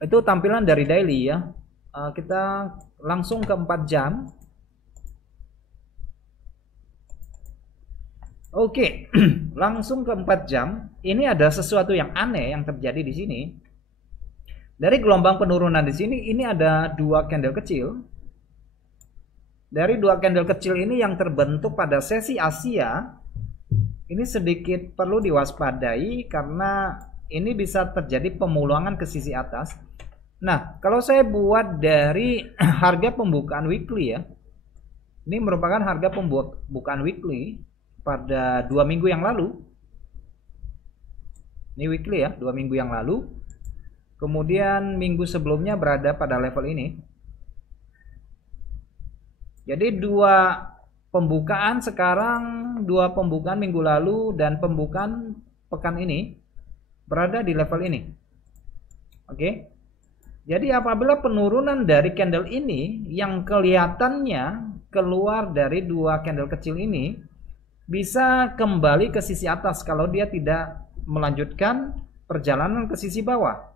Itu tampilan dari daily ya. Kita langsung ke 4 jam. Oke, langsung ke 4 jam. Ini ada sesuatu yang aneh yang terjadi di sini. Dari gelombang penurunan di sini, ini ada dua candle kecil. Dari dua candle kecil ini yang terbentuk pada sesi Asia, ini sedikit perlu diwaspadai karena ini bisa terjadi pemulangan ke sisi atas. Nah, kalau saya buat dari harga pembukaan weekly ya, ini merupakan harga pembukaan weekly pada 2 minggu yang lalu. Ini weekly ya, 2 minggu yang lalu. Kemudian minggu sebelumnya berada pada level ini. Jadi dua pembukaan sekarang, dua pembukaan minggu lalu dan pembukaan pekan ini berada di level ini. Oke. Jadi apabila penurunan dari candle ini yang kelihatannya keluar dari dua candle kecil ini bisa kembali ke sisi atas kalau dia tidak melanjutkan perjalanan ke sisi bawah.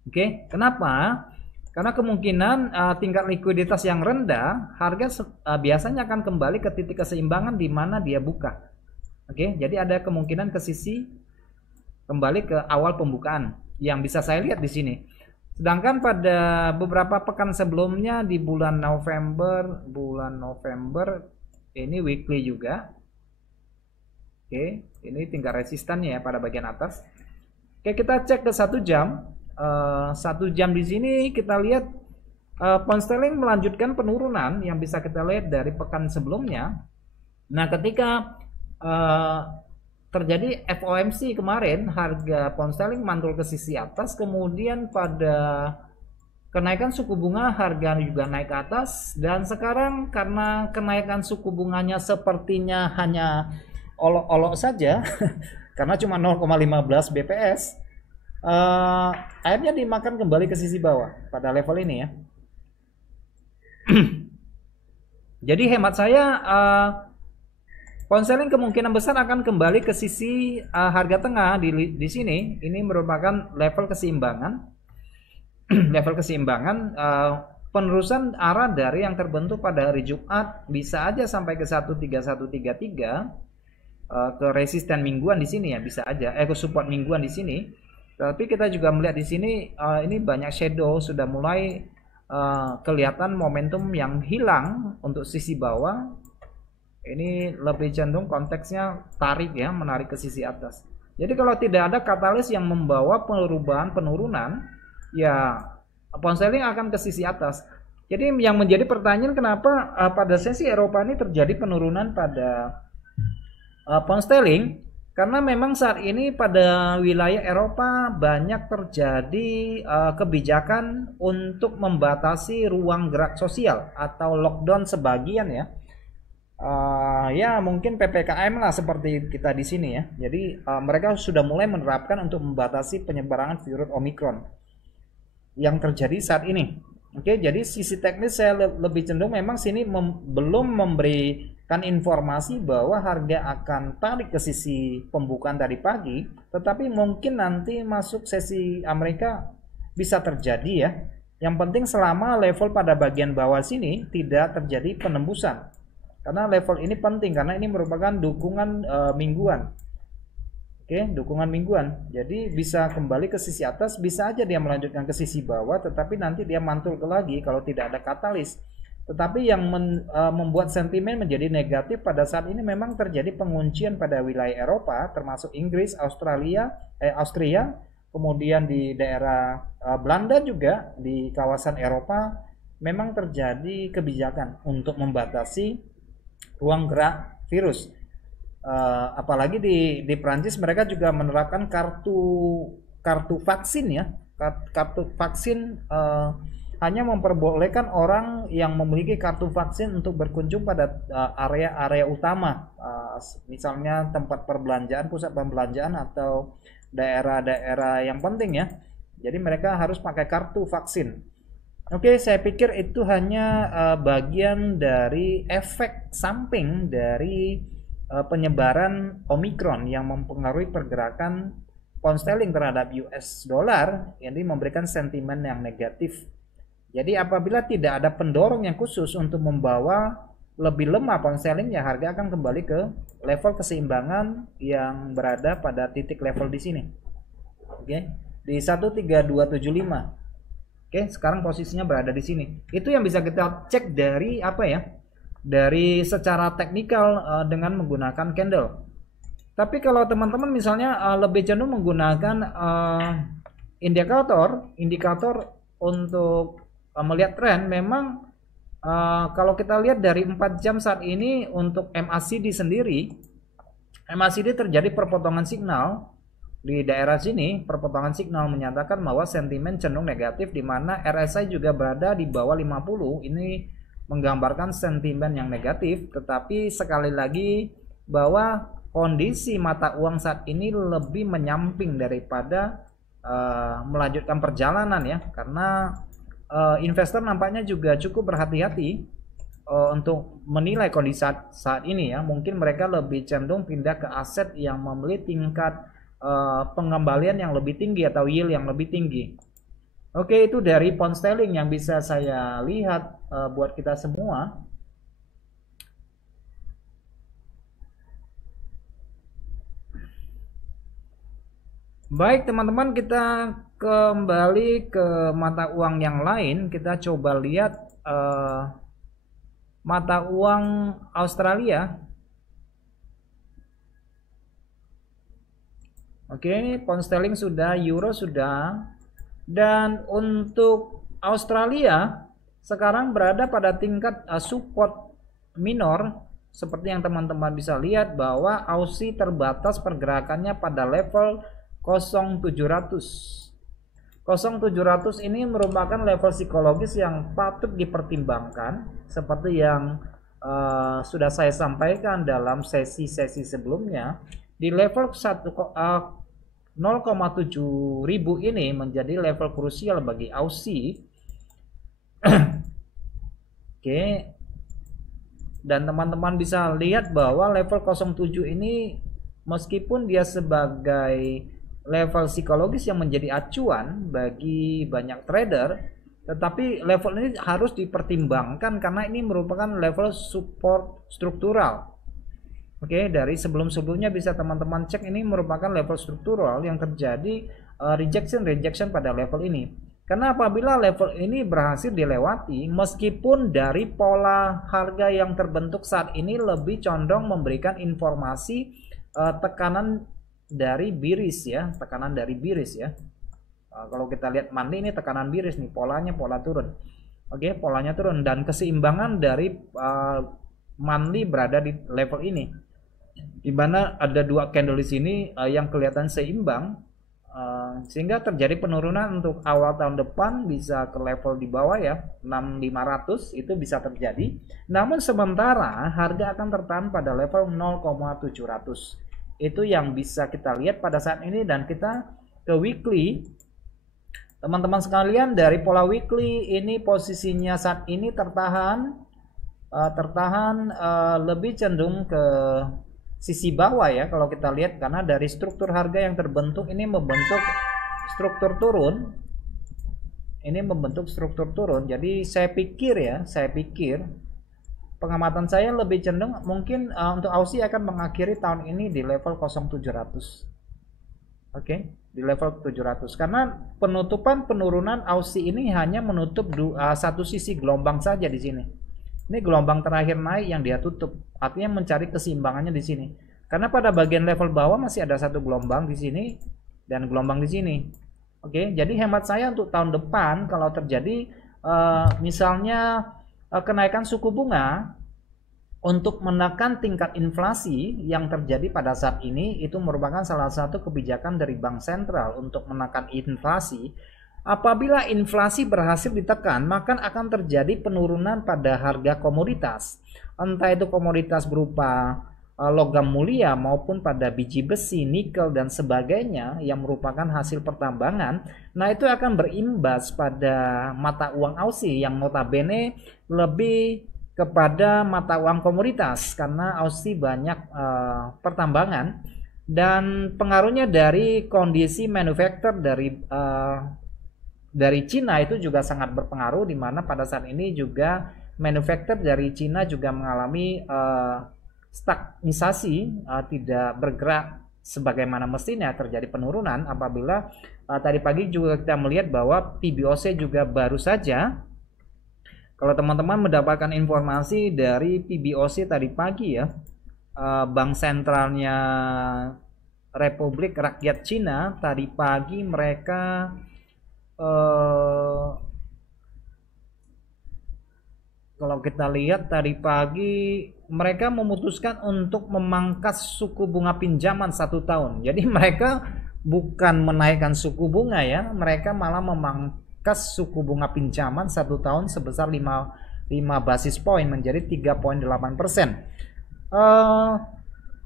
Oke, kenapa? Karena kemungkinan tingkat likuiditas yang rendah, harga biasanya akan kembali ke titik keseimbangan di mana dia buka. Oke, jadi ada kemungkinan ke sisi kembali ke awal pembukaan yang bisa saya lihat di sini. Sedangkan pada beberapa pekan sebelumnya di bulan November ini weekly juga. Oke, ini tingkat resistannya ya pada bagian atas. Oke, kita cek ke 1 jam. 1 jam di sini kita lihat pound sterling melanjutkan penurunan yang bisa kita lihat dari pekan sebelumnya. Nah, ketika terjadi FOMC kemarin, harga pound sterling mantul ke sisi atas, kemudian pada kenaikan suku bunga harga juga naik ke atas, dan sekarang karena kenaikan suku bunganya sepertinya hanya olok-olok saja karena cuma 0,15 BPS, akhirnya dimakan kembali ke sisi bawah pada level ini ya. Jadi hemat saya pound sterling kemungkinan besar akan kembali ke sisi harga tengah di sini. Ini merupakan level keseimbangan. Level keseimbangan penerusan arah dari yang terbentuk pada hari Jumat bisa aja sampai ke 13133 ke resisten mingguan di sini ya, bisa aja ke support mingguan di sini. Tapi kita juga melihat di sini ini banyak shadow, sudah mulai kelihatan momentum yang hilang untuk sisi bawah. Ini lebih cenderung konteksnya tarik ya, menarik ke sisi atas. Jadi kalau tidak ada katalis yang membawa perubahan penurunan, ya pound sterling akan ke sisi atas. Jadi yang menjadi pertanyaan kenapa pada sesi Eropa ini terjadi penurunan pada pound sterling, karena memang saat ini pada wilayah Eropa banyak terjadi kebijakan untuk membatasi ruang gerak sosial atau lockdown sebagian ya. Ya mungkin PPKM lah seperti kita di sini ya. Jadi mereka sudah mulai menerapkan untuk membatasi penyebaran virus Omicron yang terjadi saat ini. Oke, jadi sisi teknis saya lebih cenderung memang sini belum memberikan informasi bahwa harga akan tarik ke sisi pembukaan dari pagi, tetapi mungkin nanti masuk sesi Amerika bisa terjadi ya. Yang penting selama level pada bagian bawah sini tidak terjadi penembusan. Karena level ini penting karena ini merupakan dukungan mingguan. Oke, dukungan mingguan. Jadi bisa kembali ke sisi atas, bisa aja dia melanjutkan ke sisi bawah, tetapi nanti dia mantul ke lagi kalau tidak ada katalis. Tetapi yang membuat sentimen menjadi negatif pada saat ini memang terjadi penguncian pada wilayah Eropa, termasuk Inggris, Austria, kemudian di daerah Belanda juga di kawasan Eropa memang terjadi kebijakan untuk membatasi ruang gerak virus. Apalagi di Prancis mereka juga menerapkan kartu vaksin ya. Kartu vaksin hanya memperbolehkan orang yang memiliki kartu vaksin untuk berkunjung pada area-area utama, misalnya tempat perbelanjaan, pusat perbelanjaan atau daerah-daerah yang penting ya. Jadi mereka harus pakai kartu vaksin. Oke, saya pikir itu hanya bagian dari efek samping dari penyebaran Omicron yang mempengaruhi pergerakan pound sterling terhadap US dollar, ini memberikan sentimen yang negatif. Jadi apabila tidak ada pendorong yang khusus untuk membawa lebih lemah pound sterling, ya harga akan kembali ke level keseimbangan yang berada pada titik level di sini. Oke, di 13275. Oke, sekarang posisinya berada di sini. Itu yang bisa kita cek dari apa ya? Dari secara teknikal dengan menggunakan candle. Tapi kalau teman-teman misalnya lebih cenderung menggunakan indikator untuk melihat tren, memang kalau kita lihat dari 4 jam saat ini untuk MACD sendiri, MACD terjadi perpotongan signal. Di daerah sini perpotongan signal menyatakan bahwa sentimen cenderung negatif, di mana RSI juga berada di bawah 50. Ini menggambarkan sentimen yang negatif, tetapi sekali lagi bahwa kondisi mata uang saat ini lebih menyamping daripada melanjutkan perjalanan ya, karena investor nampaknya juga cukup berhati-hati untuk menilai kondisi saat ini ya. Mungkin mereka lebih cenderung pindah ke aset yang memiliki tingkat pengembalian yang lebih tinggi atau yield yang lebih tinggi. Oke, itu dari pound sterling yang bisa saya lihat buat kita semua. Baik teman-teman, kita kembali ke mata uang yang lain. Kita coba lihat mata uang Australia. Oke, pound sterling sudah, euro sudah, dan untuk Australia sekarang berada pada tingkat support minor, seperti yang teman-teman bisa lihat bahwa Aussie terbatas pergerakannya pada level 0700. 0700 ini merupakan level psikologis yang patut dipertimbangkan, seperti yang sudah saya sampaikan dalam sesi-sesi sebelumnya. Di level 0,7 ribu ini menjadi level krusial bagi Aussie. Oke. dan teman-teman bisa lihat bahwa level 07 ini meskipun dia sebagai level psikologis yang menjadi acuan bagi banyak trader, tetapi level ini harus dipertimbangkan karena ini merupakan level support struktural. Oke, dari sebelum-sebelumnya bisa teman-teman cek, ini merupakan level struktural yang terjadi rejection pada level ini. Karena apabila level ini berhasil dilewati, meskipun dari pola harga yang terbentuk saat ini lebih condong memberikan informasi tekanan dari bearish ya, tekanan dari bearish ya. Kalau kita lihat monthly ini tekanan bearish nih, polanya pola turun. Oke, polanya turun dan keseimbangan dari monthly berada di level ini. Di mana ada dua candle di sini yang kelihatan seimbang, sehingga terjadi penurunan untuk awal tahun depan bisa ke level di bawah ya, 6500 itu bisa terjadi. Namun sementara harga akan tertahan pada level 0,700. Itu yang bisa kita lihat pada saat ini. Dan kita ke weekly, teman-teman sekalian, dari pola weekly ini posisinya saat ini tertahan lebih cenderung ke sisi bawah ya kalau kita lihat, karena dari struktur harga yang terbentuk ini membentuk struktur turun. Ini membentuk struktur turun. Jadi saya pikir pengamatan saya lebih cenderung mungkin untuk Aussie akan mengakhiri tahun ini di level 0700. Oke, di level 700. Karena penurunan Aussie ini hanya menutup satu sisi gelombang saja di sini. Ini gelombang terakhir naik yang dia tutup, artinya mencari keseimbangannya di sini. Karena pada bagian level bawah masih ada satu gelombang di sini dan gelombang di sini. Oke, jadi hemat saya untuk tahun depan kalau terjadi misalnya kenaikan suku bunga untuk menekan tingkat inflasi yang terjadi pada saat ini, itu merupakan salah satu kebijakan dari Bank Sentral untuk menekan inflasi. Apabila inflasi berhasil ditekan, maka akan terjadi penurunan pada harga komoditas. Entah itu komoditas berupa logam mulia maupun pada biji besi, nikel dan sebagainya yang merupakan hasil pertambangan. Nah, itu akan berimbas pada mata uang Aussie yang notabene lebih kepada mata uang komoditas karena Aussie banyak pertambangan, dan pengaruhnya dari kondisi manufaktur dari Cina itu juga sangat berpengaruh, di mana pada saat ini juga manufaktur dari Cina juga mengalami stagnisasi, tidak bergerak sebagaimana mestinya, terjadi penurunan. Apabila tadi pagi juga kita melihat bahwa PBOC juga baru saja, kalau teman-teman mendapatkan informasi dari PBOC tadi pagi ya, Bank Sentralnya Republik Rakyat Cina tadi pagi mereka kalau kita lihat tadi pagi mereka memutuskan untuk memangkas suku bunga pinjaman 1 tahun. Jadi mereka bukan menaikkan suku bunga ya, mereka malah memangkas suku bunga pinjaman 1 tahun sebesar 5 basis point menjadi 3,8%.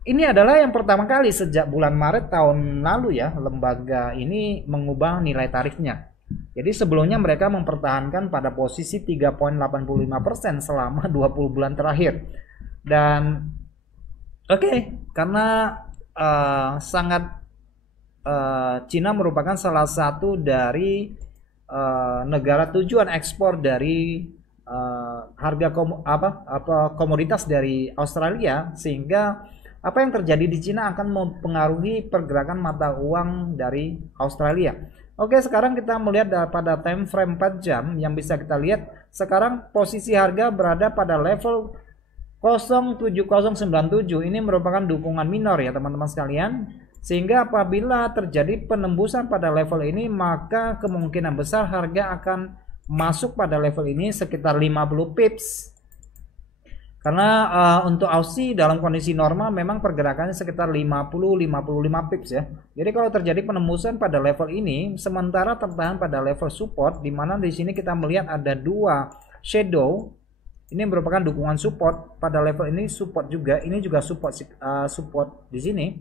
Ini adalah yang pertama kali sejak bulan Maret tahun lalu ya, lembaga ini mengubah nilai tarifnya. Jadi sebelumnya mereka mempertahankan pada posisi 3,85% selama 20 bulan terakhir. Dan karena Cina merupakan salah satu dari negara tujuan ekspor dari harga komoditas dari Australia, sehingga apa yang terjadi di Cina akan mempengaruhi pergerakan mata uang dari Australia. Oke, sekarang kita melihat pada time frame 4 jam yang bisa kita lihat sekarang posisi harga berada pada level 07097. Ini merupakan dukungan minor ya teman-teman sekalian. Sehingga apabila terjadi penembusan pada level ini, maka kemungkinan besar harga akan masuk pada level ini sekitar 50 pips. Karena untuk Aussie dalam kondisi normal memang pergerakannya sekitar 50-55 pips ya. Jadi kalau terjadi penembusan pada level ini, sementara tertahan pada level support, di mana di sini kita melihat ada 2 shadow. Ini merupakan dukungan support pada level ini, support juga. Ini juga support di sini.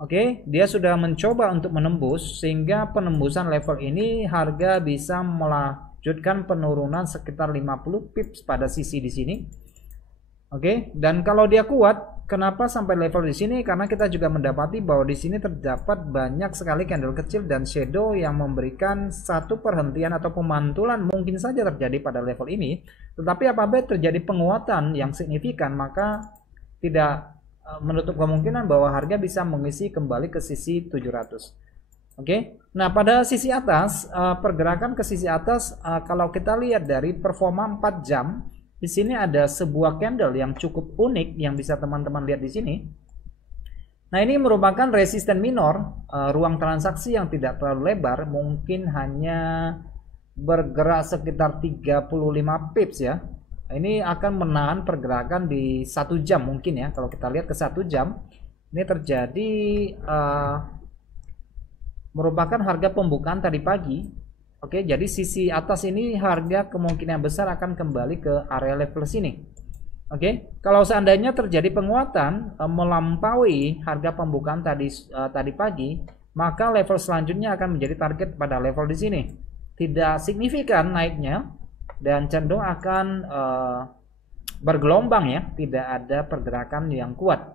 Oke, dia sudah mencoba untuk menembus, sehingga penembusan level ini harga bisa melanjutkan penurunan sekitar 50 pips pada sisi di sini. Oke, dan kalau dia kuat, kenapa sampai level di sini? Karena kita juga mendapati bahwa di sini terdapat banyak sekali candle kecil dan shadow yang memberikan satu perhentian atau pemantulan mungkin saja terjadi pada level ini. Tetapi apabila terjadi penguatan yang signifikan, maka tidak menutup kemungkinan bahwa harga bisa mengisi kembali ke sisi 700. Oke, nah pada sisi atas, pergerakan ke sisi atas, kalau kita lihat dari performa 4 jam, di sini ada sebuah candle yang cukup unik yang bisa teman-teman lihat di sini. Nah, ini merupakan resisten minor, ruang transaksi yang tidak terlalu lebar, mungkin hanya bergerak sekitar 35 pips ya. Ini akan menahan pergerakan di 1 jam mungkin ya. Kalau kita lihat ke 1 jam, ini terjadi merupakan harga pembukaan tadi pagi. Oke, jadi sisi atas ini harga kemungkinan besar akan kembali ke area level sini. Oke, kalau seandainya terjadi penguatan melampaui harga pembukaan tadi pagi, maka level selanjutnya akan menjadi target pada level di sini. Tidak signifikan naiknya dan cenderung akan bergelombang ya, tidak ada pergerakan yang kuat.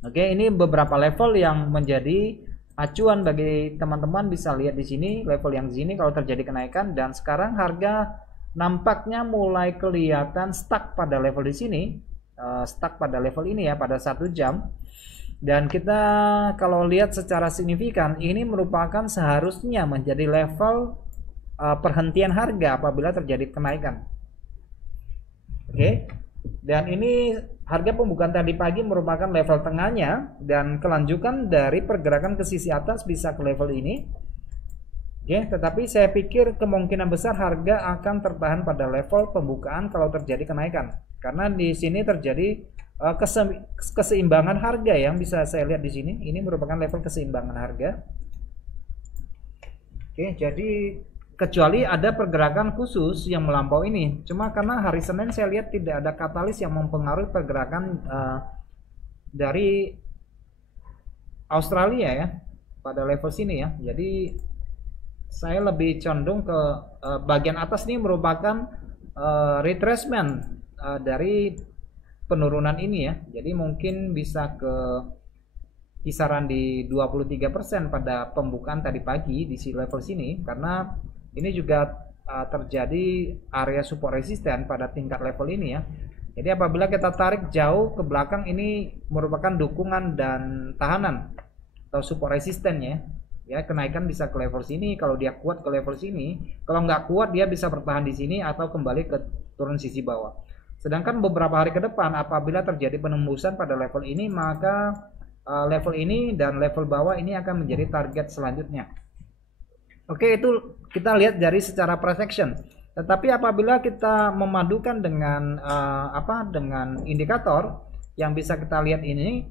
Oke, ini beberapa level yang menjadi acuan bagi teman-teman. Bisa lihat di sini level yang di sini kalau terjadi kenaikan, dan sekarang harga nampaknya mulai kelihatan stuck pada level di sini, stuck pada level ini ya pada 1 jam. Dan kita kalau lihat secara signifikan ini merupakan seharusnya menjadi level perhentian harga apabila terjadi kenaikan. Oke. Dan ini harga pembukaan tadi pagi merupakan level tengahnya, dan kelanjutan dari pergerakan ke sisi atas bisa ke level ini. Oke, tetapi saya pikir kemungkinan besar harga akan tertahan pada level pembukaan kalau terjadi kenaikan. Karena di sini terjadi keseimbangan harga yang bisa saya lihat di sini. Ini merupakan level keseimbangan harga. Oke, jadi kecuali ada pergerakan khusus yang melampaui ini. Cuma karena hari Senin saya lihat tidak ada katalis yang mempengaruhi pergerakan dari Australia ya pada level sini ya. Jadi saya lebih condong ke bagian atas ini merupakan retracement dari penurunan ini ya. Jadi mungkin bisa ke kisaran di 23% pada pembukaan tadi pagi di level sini, karena ini juga terjadi area support resisten pada tingkat level ini ya. Jadi apabila kita tarik jauh ke belakang, ini merupakan dukungan dan tahanan atau support resistennya ya. Kenaikan bisa ke level sini kalau dia kuat, ke level sini. Kalau nggak kuat dia bisa bertahan di sini atau kembali ke turun sisi bawah. Sedangkan beberapa hari ke depan apabila terjadi penembusan pada level ini, maka level ini dan level bawah ini akan menjadi target selanjutnya. Oke, itu kita lihat dari secara price action. Tetapi apabila kita memadukan dengan dengan indikator yang bisa kita lihat ini,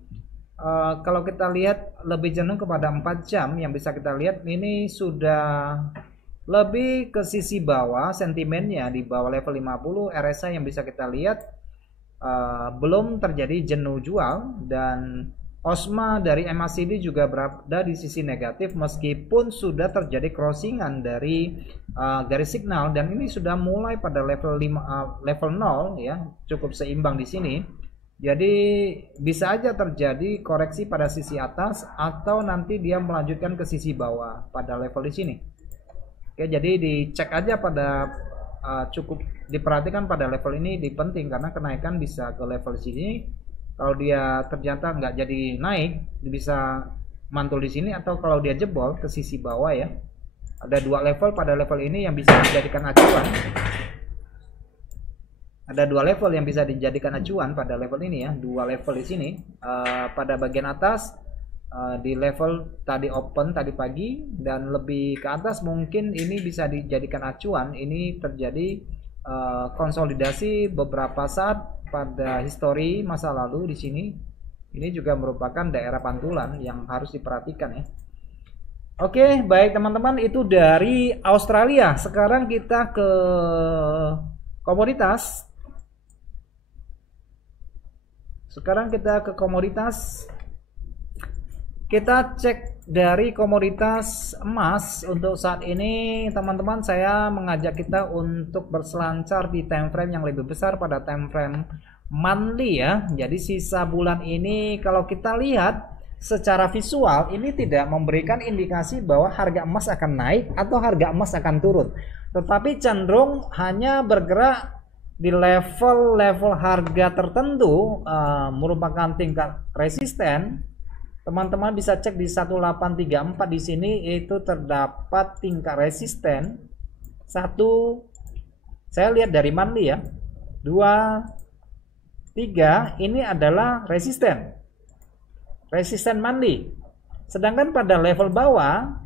kalau kita lihat lebih cenderung kepada 4 jam yang bisa kita lihat ini sudah lebih ke sisi bawah, sentimennya di bawah level 50. RSI yang bisa kita lihat belum terjadi jenuh jual, dan OSMA dari MACD juga berada di sisi negatif meskipun sudah terjadi crossingan dari garis signal, dan ini sudah mulai pada level 0 ya, cukup seimbang di sini. Jadi bisa aja terjadi koreksi pada sisi atas atau nanti dia melanjutkan ke sisi bawah pada level di sini. Oke, jadi dicek aja pada cukup diperhatikan pada level ini, penting karena kenaikan bisa ke level sini. Kalau dia ternyata nggak jadi naik, bisa mantul di sini, atau kalau dia jebol ke sisi bawah ya. Ada 2 level pada level ini yang bisa dijadikan acuan. Ada 2 level yang bisa dijadikan acuan pada level ini ya, 2 level di sini. Pada bagian atas di level tadi open tadi pagi, dan lebih ke atas mungkin ini bisa dijadikan acuan. Ini terjadi konsolidasi beberapa saat pada histori masa lalu di sini. Ini juga merupakan daerah pantulan yang harus diperhatikan ya. Oke, baik teman-teman, itu dari Australia. Sekarang kita ke komoditas. Kita cek dari komoditas emas. Untuk saat ini teman-teman, saya mengajak kita untuk berselancar di time frame yang lebih besar pada time frame monthly ya. Jadi sisa bulan ini kalau kita lihat secara visual ini tidak memberikan indikasi bahwa harga emas akan naik atau harga emas akan turun, tetapi cenderung hanya bergerak di level-level harga tertentu, merupakan tingkat resisten. Teman-teman bisa cek di 1834 di sini itu terdapat tingkat resisten. Satu, saya lihat dari monthly ya. 2, 3 ini adalah resisten. Resisten monthly. Sedangkan pada level bawah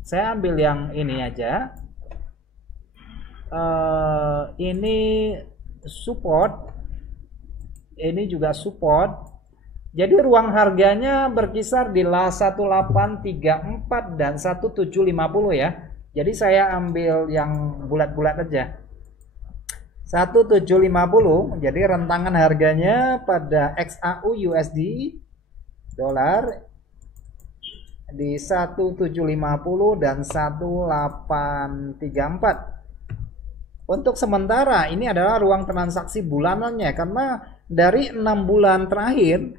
saya ambil yang ini aja. Ini support. Ini juga support. Jadi ruang harganya berkisar di 1834 dan 1750 ya. Jadi saya ambil yang bulat-bulat aja. 1750. Jadi rentangan harganya pada XAU USD dolar di 1750 dan 1834. Untuk sementara ini adalah ruang transaksi bulanannya, karena dari 6 bulan terakhir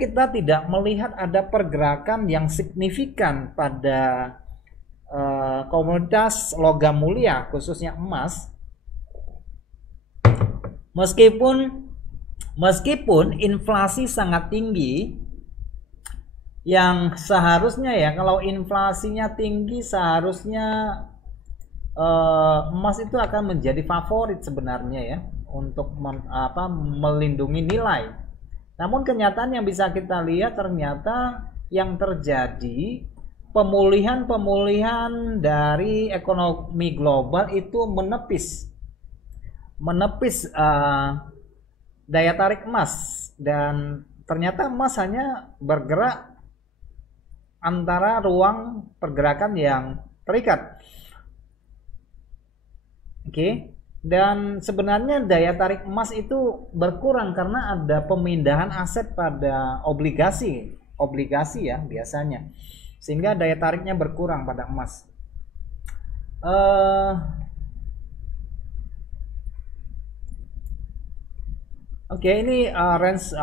kita tidak melihat ada pergerakan yang signifikan pada komoditas logam mulia khususnya emas. Meskipun inflasi sangat tinggi, yang seharusnya ya, kalau inflasinya tinggi seharusnya emas itu akan menjadi favorit sebenarnya ya untuk melindungi nilai. Namun kenyataan yang bisa kita lihat ternyata yang terjadi pemulihan dari ekonomi global itu menepis daya tarik emas, dan ternyata emas hanya bergerak antara ruang pergerakan yang terikat. Oke. Dan sebenarnya daya tarik emas itu berkurang karena ada pemindahan aset pada obligasi ya biasanya, sehingga daya tariknya berkurang pada emas. Oke, ini range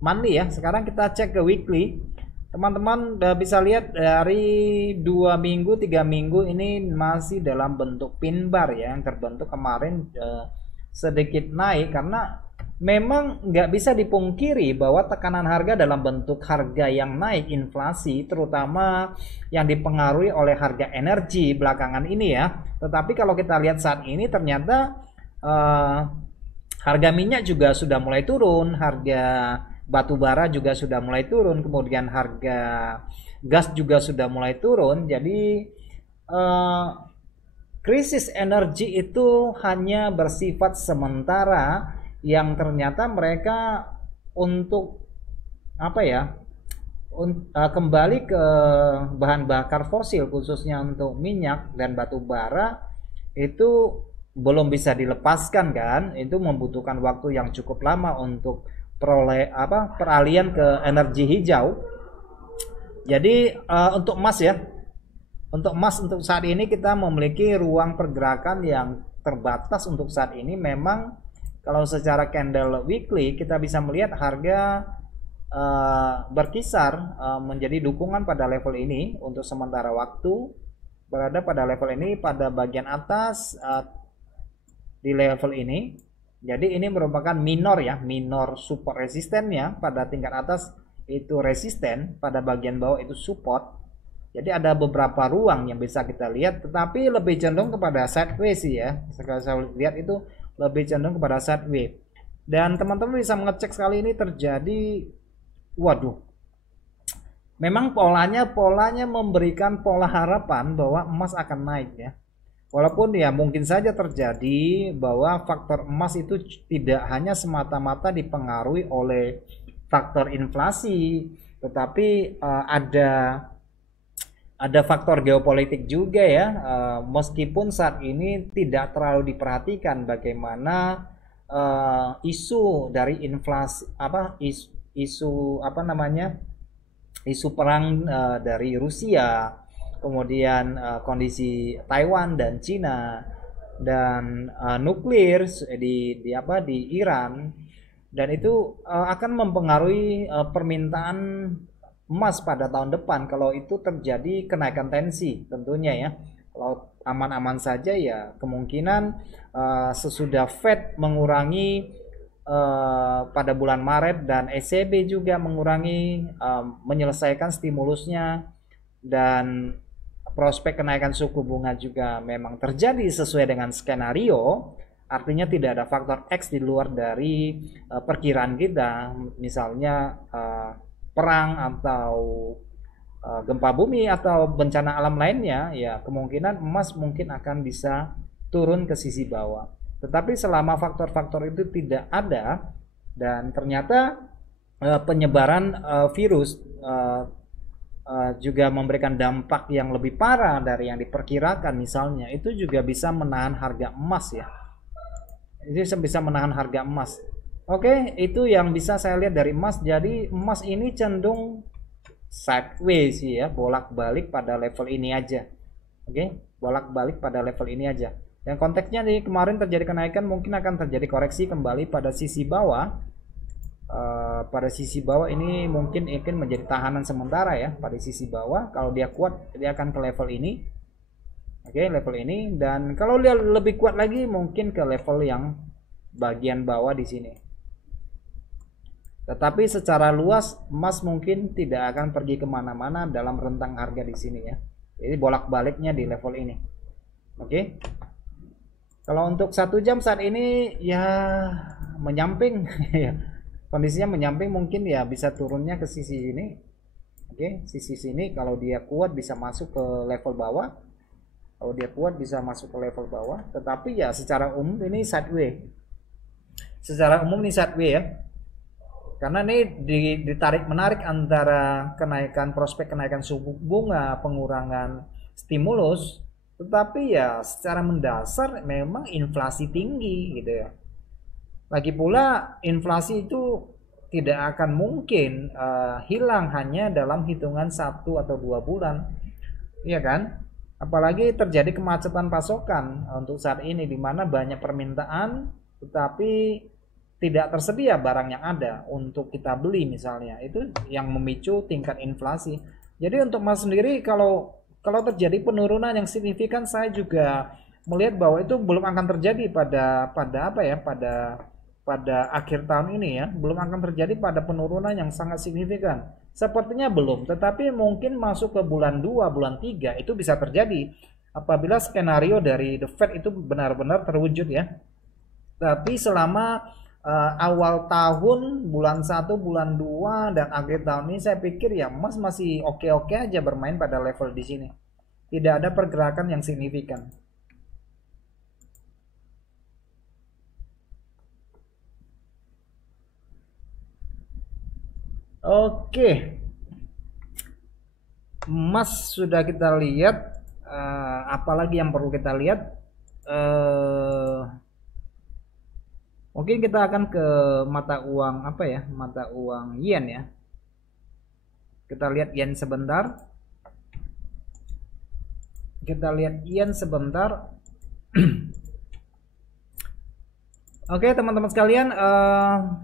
monthly ya. Sekarang kita cek ke weekly. Teman-teman bisa lihat dari 2 minggu 3 minggu ini masih dalam bentuk pin bar ya, yang terbentuk kemarin sedikit naik, karena memang nggak bisa dipungkiri bahwa tekanan harga dalam bentuk harga yang naik, inflasi terutama yang dipengaruhi oleh harga energi belakangan ini ya. Tetapi kalau kita lihat saat ini ternyata harga minyak juga sudah mulai turun, harga batu bara juga sudah mulai turun, kemudian harga gas juga sudah mulai turun. Jadi krisis energi itu hanya bersifat sementara, yang ternyata mereka untuk kembali ke bahan bakar fosil khususnya untuk minyak dan batu bara itu belum bisa dilepaskan kan. Itu membutuhkan waktu yang cukup lama untuk peralihan ke energi hijau. Jadi untuk emas ya, untuk saat ini kita memiliki ruang pergerakan yang terbatas untuk saat ini. Memang kalau secara candle weekly kita bisa melihat harga berkisar menjadi dukungan pada level ini untuk sementara waktu, berada pada level ini pada bagian atas di level ini. Jadi ini merupakan minor ya, minor support resistennya. Pada tingkat atas itu resisten, pada bagian bawah itu support. Jadi ada beberapa ruang yang bisa kita lihat, tetapi lebih cenderung kepada sideways sih ya. Sekarang saya lihat itu lebih cenderung kepada sideways. Dan teman-teman bisa mengecek sekali ini terjadi, waduh, memang polanya memberikan pola harapan bahwa emas akan naik ya. Walaupun ya mungkin saja terjadi bahwa faktor emas itu tidak hanya semata-mata dipengaruhi oleh faktor inflasi, tetapi ada faktor geopolitik juga ya. Meskipun saat ini tidak terlalu diperhatikan bagaimana isu dari inflasi isu perang dari Rusia, kemudian kondisi Taiwan dan Cina, dan nuklir di Iran, dan itu akan mempengaruhi permintaan emas pada tahun depan kalau itu terjadi kenaikan tensi tentunya ya. Kalau aman-aman saja ya kemungkinan sesudah Fed mengurangi pada bulan Maret dan ECB juga mengurangi menyelesaikan stimulusnya, dan prospek kenaikan suku bunga juga memang terjadi sesuai dengan skenario, artinya tidak ada faktor X di luar dari perkiraan kita, misalnya perang atau gempa bumi atau bencana alam lainnya, ya kemungkinan emas mungkin akan bisa turun ke sisi bawah. Tetapi selama faktor-faktor itu tidak ada dan ternyata penyebaran virus juga memberikan dampak yang lebih parah dari yang diperkirakan misalnya, itu juga bisa menahan harga emas ya. Itu bisa menahan harga emas. Oke, itu yang bisa saya lihat dari emas. Jadi emas ini cenderung sideways ya, bolak-balik pada level ini aja. Oke, bolak-balik pada level ini aja. Dan konteksnya nih, kemarin terjadi kenaikan, mungkin akan terjadi koreksi kembali pada sisi bawah. Pada sisi bawah ini mungkin menjadi tahanan sementara ya. Pada sisi bawah, kalau dia kuat dia akan ke level ini. Oke, level ini. Dan kalau dia lebih kuat lagi mungkin ke level yang bagian bawah di sini. Tetapi secara luas emas mungkin tidak akan pergi kemana-mana dalam rentang harga di sini ya. Jadi bolak-baliknya di level ini. Oke. Kalau untuk 1 jam saat ini ya menyamping ya. Kondisinya menyamping, mungkin ya bisa turunnya ke sisi sini. Oke, sisi sini kalau dia kuat bisa masuk ke level bawah. Kalau dia kuat bisa masuk ke level bawah, tetapi ya secara umum ini sideways. Secara umum ini sideways ya. Karena ini ditarik menarik antara prospek kenaikan suku bunga, pengurangan stimulus, tetapi ya secara mendasar memang inflasi tinggi gitu ya. Lagi pula inflasi itu tidak akan mungkin hilang hanya dalam hitungan 1 atau 2 bulan, iya kan? Apalagi terjadi kemacetan pasokan untuk saat ini di mana banyak permintaan tetapi tidak tersedia barang yang ada untuk kita beli misalnya, itu yang memicu tingkat inflasi. Jadi untuk emas sendiri kalau terjadi penurunan yang signifikan, saya juga melihat bahwa itu belum akan terjadi pada akhir tahun ini ya, belum akan terjadi pada penurunan yang sangat signifikan. Sepertinya belum, tetapi mungkin masuk ke bulan 2, bulan 3 itu bisa terjadi apabila skenario dari The Fed itu benar-benar terwujud ya. Tapi selama awal tahun, bulan 1, bulan 2 dan akhir tahun ini saya pikir ya emas masih oke-oke aja bermain pada level di sini. Tidak ada pergerakan yang signifikan. Oke, emas sudah kita lihat, apalagi yang perlu kita lihat, mungkin kita akan ke mata uang apa ya, mata uang yen ya. Kita lihat yen sebentar. Oke teman-teman sekalian,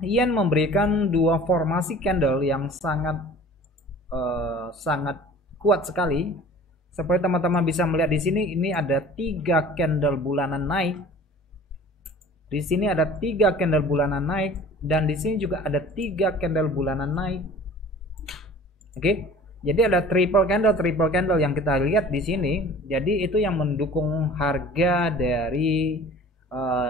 yen memberikan 2 formasi candle yang sangat kuat sekali. Seperti teman-teman bisa melihat di sini, ini ada 3 candle bulanan naik. Di sini ada 3 candle bulanan naik dan di sini juga ada 3 candle bulanan naik. Oke. Jadi ada triple candle yang kita lihat di sini. Jadi itu yang mendukung harga dari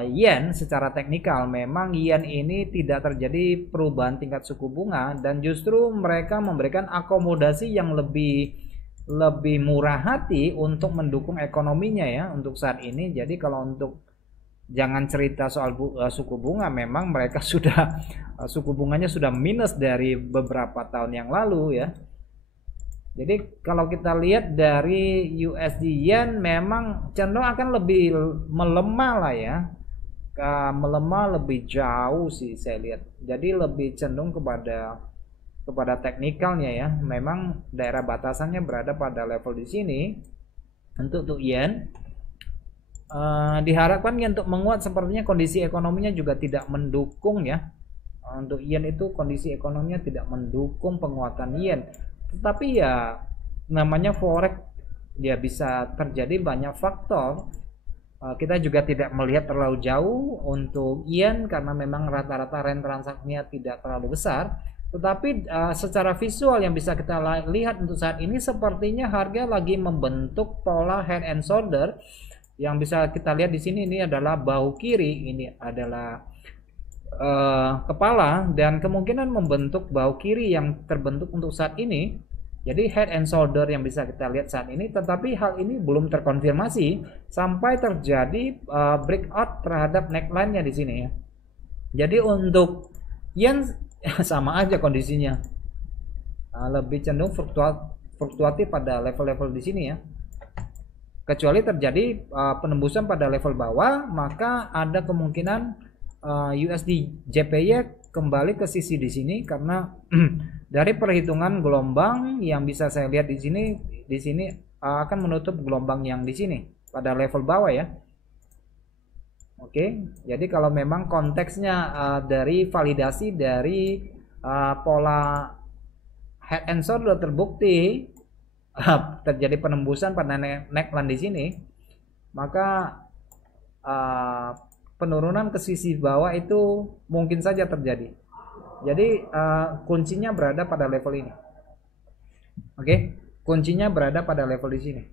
yen secara teknikal. Memang yen ini tidak terjadi perubahan tingkat suku bunga dan justru mereka memberikan akomodasi yang lebih murah hati untuk mendukung ekonominya ya untuk saat ini. Jadi kalau untuk jangan cerita soal suku bunga, memang mereka sudah suku bunganya sudah minus dari beberapa tahun yang lalu ya. Jadi kalau kita lihat dari USD yen memang cenderung akan lebih melemah lah ya, melemah lebih jauh sih saya lihat. Jadi lebih cenderung kepada teknikalnya ya. Memang daerah batasannya berada pada level di sini untuk yen. diharapkan untuk menguat, sepertinya kondisi ekonominya juga tidak mendukung ya. Untuk yen itu kondisi ekonominya tidak mendukung penguatan yen. Tetapi ya namanya forex, dia bisa terjadi banyak faktor. Kita juga tidak melihat terlalu jauh untuk yen karena memang rata-rata range transaksinya tidak terlalu besar. Tetapi secara visual yang bisa kita lihat untuk saat ini, sepertinya harga lagi membentuk pola head and shoulder. Yang bisa kita lihat di sini, ini adalah bahu kiri, ini adalah kepala, dan kemungkinan membentuk bahu kiri yang terbentuk untuk saat ini. Jadi head and shoulder yang bisa kita lihat saat ini, tetapi hal ini belum terkonfirmasi sampai terjadi breakout terhadap neckline-nya di sini ya. Jadi untuk yen sama aja kondisinya, lebih cenderung fluktuatif pada level-level di sini ya. Kecuali terjadi penembusan pada level bawah, maka ada kemungkinan USD JPY kembali ke sisi di sini, karena dari perhitungan gelombang yang bisa saya lihat di sini akan menutup gelombang yang di sini pada level bawah ya. Oke, jadi kalau memang konteksnya dari validasi dari pola head and shoulder terbukti terjadi penembusan pada neckline di sini, maka penurunan ke sisi bawah itu mungkin saja terjadi. Jadi kuncinya berada pada level ini. Oke, kuncinya berada pada level di sini.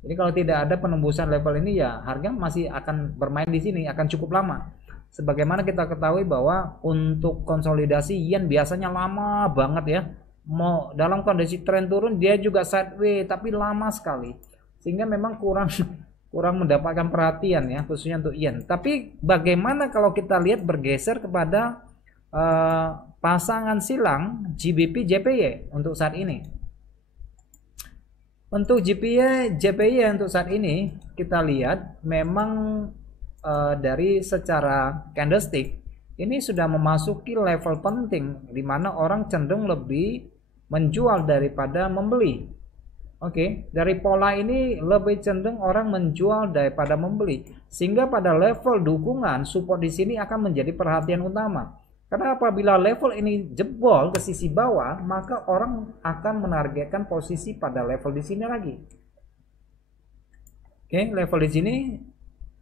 Jadi kalau tidak ada penembusan level ini ya harga masih akan bermain di sini, akan cukup lama. Sebagaimana kita ketahui bahwa untuk konsolidasi yen biasanya lama banget ya. Mau dalam kondisi tren turun dia juga sideways tapi lama sekali. Sehingga memang kurang mendapatkan perhatian ya, khususnya untuk yen. Tapi bagaimana kalau kita lihat bergeser kepada pasangan silang GBP JPY untuk saat ini? Untuk JPY untuk saat ini kita lihat memang dari secara candlestick ini sudah memasuki level penting di mana orang cenderung lebih menjual daripada membeli. Oke, dari pola ini lebih cenderung orang menjual daripada membeli, sehingga pada level dukungan support di sini akan menjadi perhatian utama. Karena apabila level ini jebol ke sisi bawah, maka orang akan menargetkan posisi pada level di sini lagi. Oke, level di sini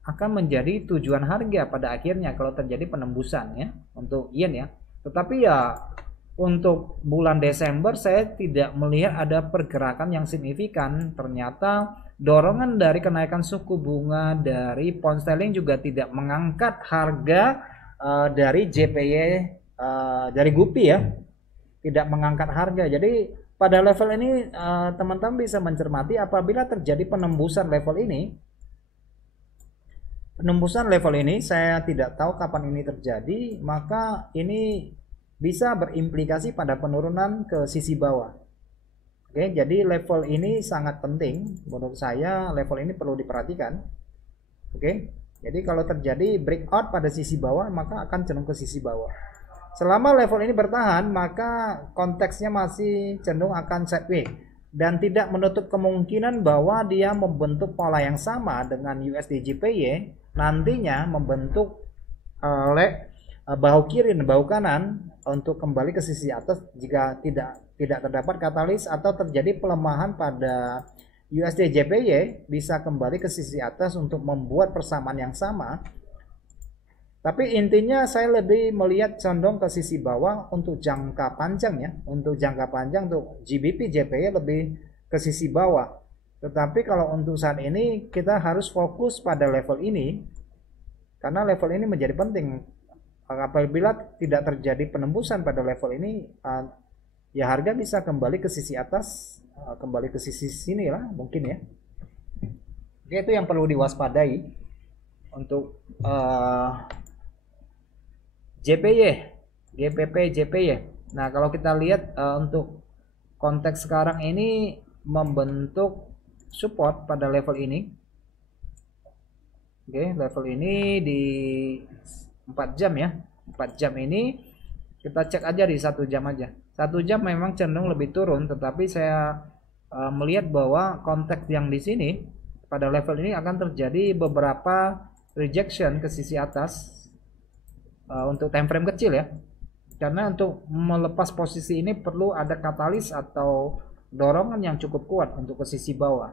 akan menjadi tujuan harga pada akhirnya kalau terjadi penembusan ya untuk yen ya. Tetapi ya untuk bulan Desember saya tidak melihat ada pergerakan yang signifikan. Ternyata dorongan dari kenaikan suku bunga dari pound sterling juga tidak mengangkat harga dari JPY dari GBP ya, tidak mengangkat harga. Jadi pada level ini teman-teman bisa mencermati apabila terjadi penembusan level ini. Penembusan level ini saya tidak tahu kapan ini terjadi, maka ini bisa berimplikasi pada penurunan ke sisi bawah. Oke, jadi level ini sangat penting menurut saya, level ini perlu diperhatikan. Oke, jadi kalau terjadi breakout pada sisi bawah maka akan cenderung ke sisi bawah. Selama level ini bertahan maka konteksnya masih cenderung akan sideways dan tidak menutup kemungkinan bahwa dia membentuk pola yang sama dengan USD JPY, nantinya membentuk bahu kiri dan bahu kanan untuk kembali ke sisi atas jika tidak terdapat katalis atau terjadi pelemahan pada USD JPY, bisa kembali ke sisi atas untuk membuat persamaan yang sama. Tapi intinya saya lebih melihat condong ke sisi bawah untuk jangka panjang ya. Untuk jangka panjang untuk GBP JPY lebih ke sisi bawah. Tetapi kalau untuk saat ini kita harus fokus pada level ini, karena level ini menjadi penting. Apabila tidak terjadi penembusan pada level ini, ya harga bisa kembali ke sisi atas, kembali ke sisi sini lah mungkin ya. Oke, itu yang perlu diwaspadai untuk JPY, GBP JPY. Nah kalau kita lihat untuk konteks sekarang ini membentuk support pada level ini. Oke, level ini di 4 jam ya. 4 jam ini kita cek aja di 1 jam aja. 1 jam memang cenderung lebih turun, tetapi saya melihat bahwa konteks yang di sini pada level ini akan terjadi beberapa rejection ke sisi atas untuk time frame kecil ya. Karena untuk melepas posisi ini perlu ada katalis atau dorongan yang cukup kuat untuk ke sisi bawah.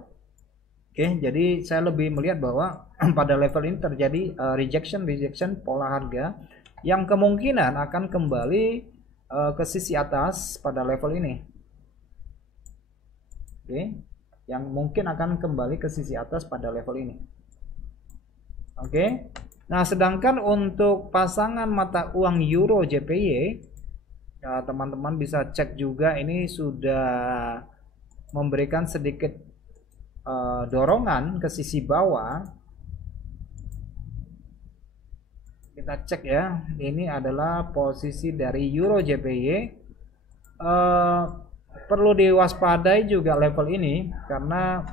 Oke, jadi saya lebih melihat bahwa pada level ini terjadi rejection pola harga yang kemungkinan akan kembali ke sisi atas pada level ini. Oke, yang mungkin akan kembali ke sisi atas pada level ini. Oke. Nah, sedangkan untuk pasangan mata uang Euro JPY, ya, teman-teman bisa cek juga ini sudah memberikan sedikit dorongan ke sisi bawah. Kita cek ya, ini adalah posisi dari Euro JPY. Perlu diwaspadai juga level ini karena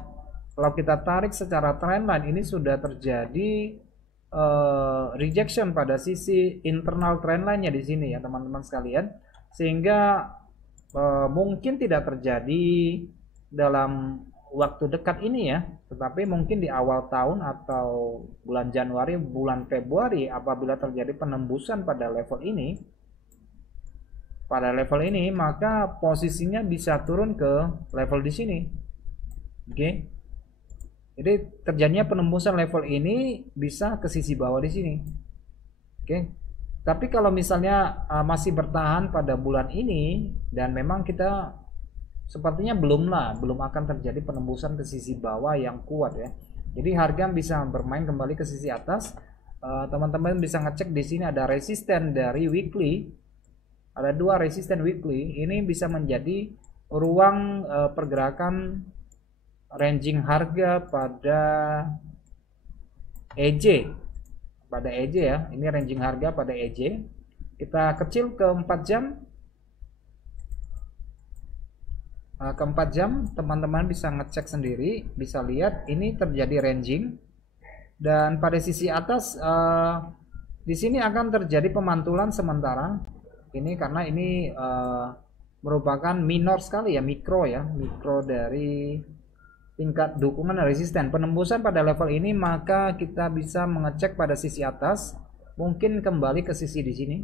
kalau kita tarik secara trendline ini sudah terjadi rejection pada sisi internal trendline-nya di sini ya teman-teman sekalian, sehingga mungkin tidak terjadi dalam waktu dekat ini ya, tetapi mungkin di awal tahun atau bulan Januari, bulan Februari apabila terjadi penembusan pada level ini, maka posisinya bisa turun ke level di sini. Oke. Jadi terjadinya penembusan level ini bisa ke sisi bawah di sini. Oke. Tapi kalau misalnya masih bertahan pada bulan ini dan memang kita sepertinya belum akan terjadi penembusan ke sisi bawah yang kuat ya. Jadi harga bisa bermain kembali ke sisi atas. Teman-teman bisa ngecek di sini ada resisten dari weekly. Ada 2 resisten weekly. Ini bisa menjadi ruang pergerakan ranging harga pada EJ ya. Ini ranging harga pada EJ. Kita kecil ke 4 jam. Ke 4 jam teman-teman bisa ngecek sendiri, bisa lihat ini terjadi ranging dan pada sisi atas di sini akan terjadi pemantulan sementara. Ini karena ini merupakan minor sekali ya, mikro dari tingkat dukungan dan resisten. Penembusan pada level ini maka kita bisa mengecek pada sisi atas, mungkin kembali ke sisi di sini.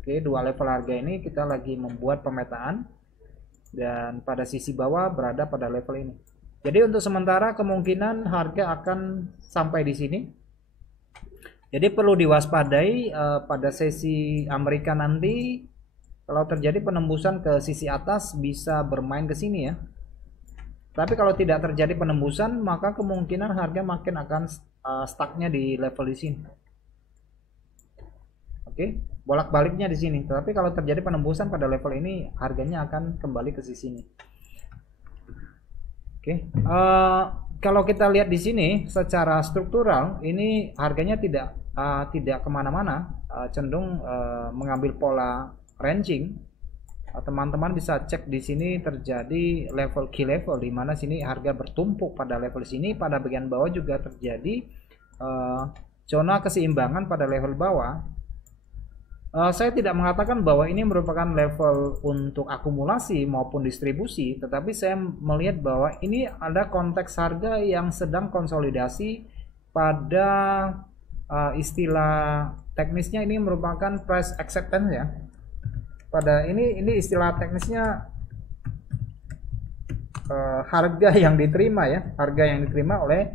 Oke, 2 level harga ini kita lagi membuat pemetaan dan pada sisi bawah berada pada level ini. Jadi untuk sementara kemungkinan harga akan sampai di sini. Jadi perlu diwaspadai pada sesi Amerika nanti kalau terjadi penembusan ke sisi atas bisa bermain ke sini ya. Tapi kalau tidak terjadi penembusan, maka kemungkinan harga makin akan stucknya di level di sini. Oke, bolak-baliknya di sini. Tapi kalau terjadi penembusan pada level ini, harganya akan kembali ke sisi ini. Oke, kalau kita lihat di sini, secara struktural, ini harganya tidak kemana-mana, cenderung mengambil pola ranging. Teman-teman bisa cek di sini terjadi level key level di mana sini harga bertumpuk pada level sini, pada bagian bawah juga terjadi zona keseimbangan pada level bawah. Saya tidak mengatakan bahwa ini merupakan level untuk akumulasi maupun distribusi, tetapi saya melihat bahwa ini ada konteks harga yang sedang konsolidasi pada istilah teknisnya ini merupakan price acceptance ya. Pada ini istilah teknisnya harga yang diterima ya, harga yang diterima oleh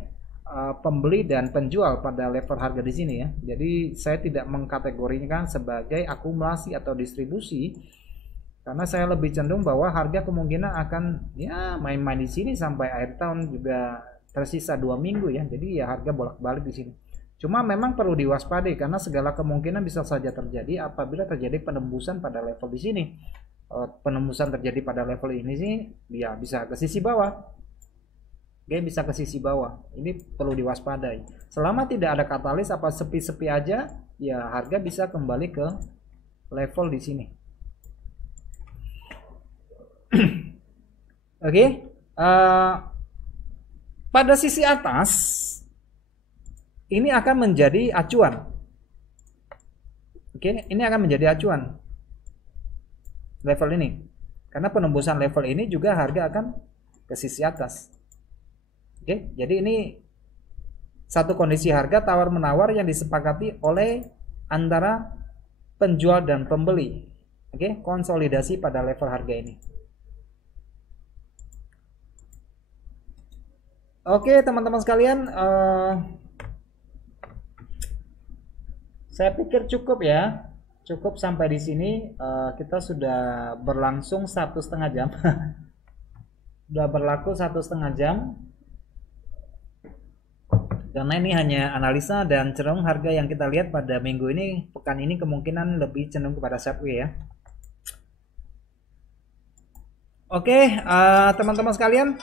pembeli dan penjual pada level harga di sini ya. Jadi saya tidak mengkategorikan sebagai akumulasi atau distribusi karena saya lebih cenderung bahwa harga kemungkinan akan ya main-main di sini sampai akhir tahun, juga tersisa 2 minggu ya. Jadi ya harga bolak-balik di sini. Cuma memang perlu diwaspadai karena segala kemungkinan bisa saja terjadi apabila terjadi penembusan pada level di sini. Penembusan terjadi pada level ini sih, ya bisa ke sisi bawah. Oke, bisa ke sisi bawah. Ini perlu diwaspadai. Selama tidak ada katalis apa sepi-sepi aja, ya harga bisa kembali ke level di sini. Oke, pada sisi atas ini akan menjadi acuan. Oke, ini akan menjadi acuan level ini. Karena penembusan level ini juga harga akan ke sisi atas. Oke, jadi ini satu kondisi harga tawar-menawar yang disepakati oleh antara penjual dan pembeli. Oke, konsolidasi pada level harga ini. Oke, teman-teman sekalian, saya pikir cukup ya. Cukup sampai di sini. Kita sudah berlangsung 1,5 jam. Sudah berlaku 1,5 jam. Karena ini hanya analisa dan cenderung harga yang kita lihat pada minggu ini, pekan ini kemungkinan lebih cenderung kepada sideways ya. Oke, teman-teman sekalian,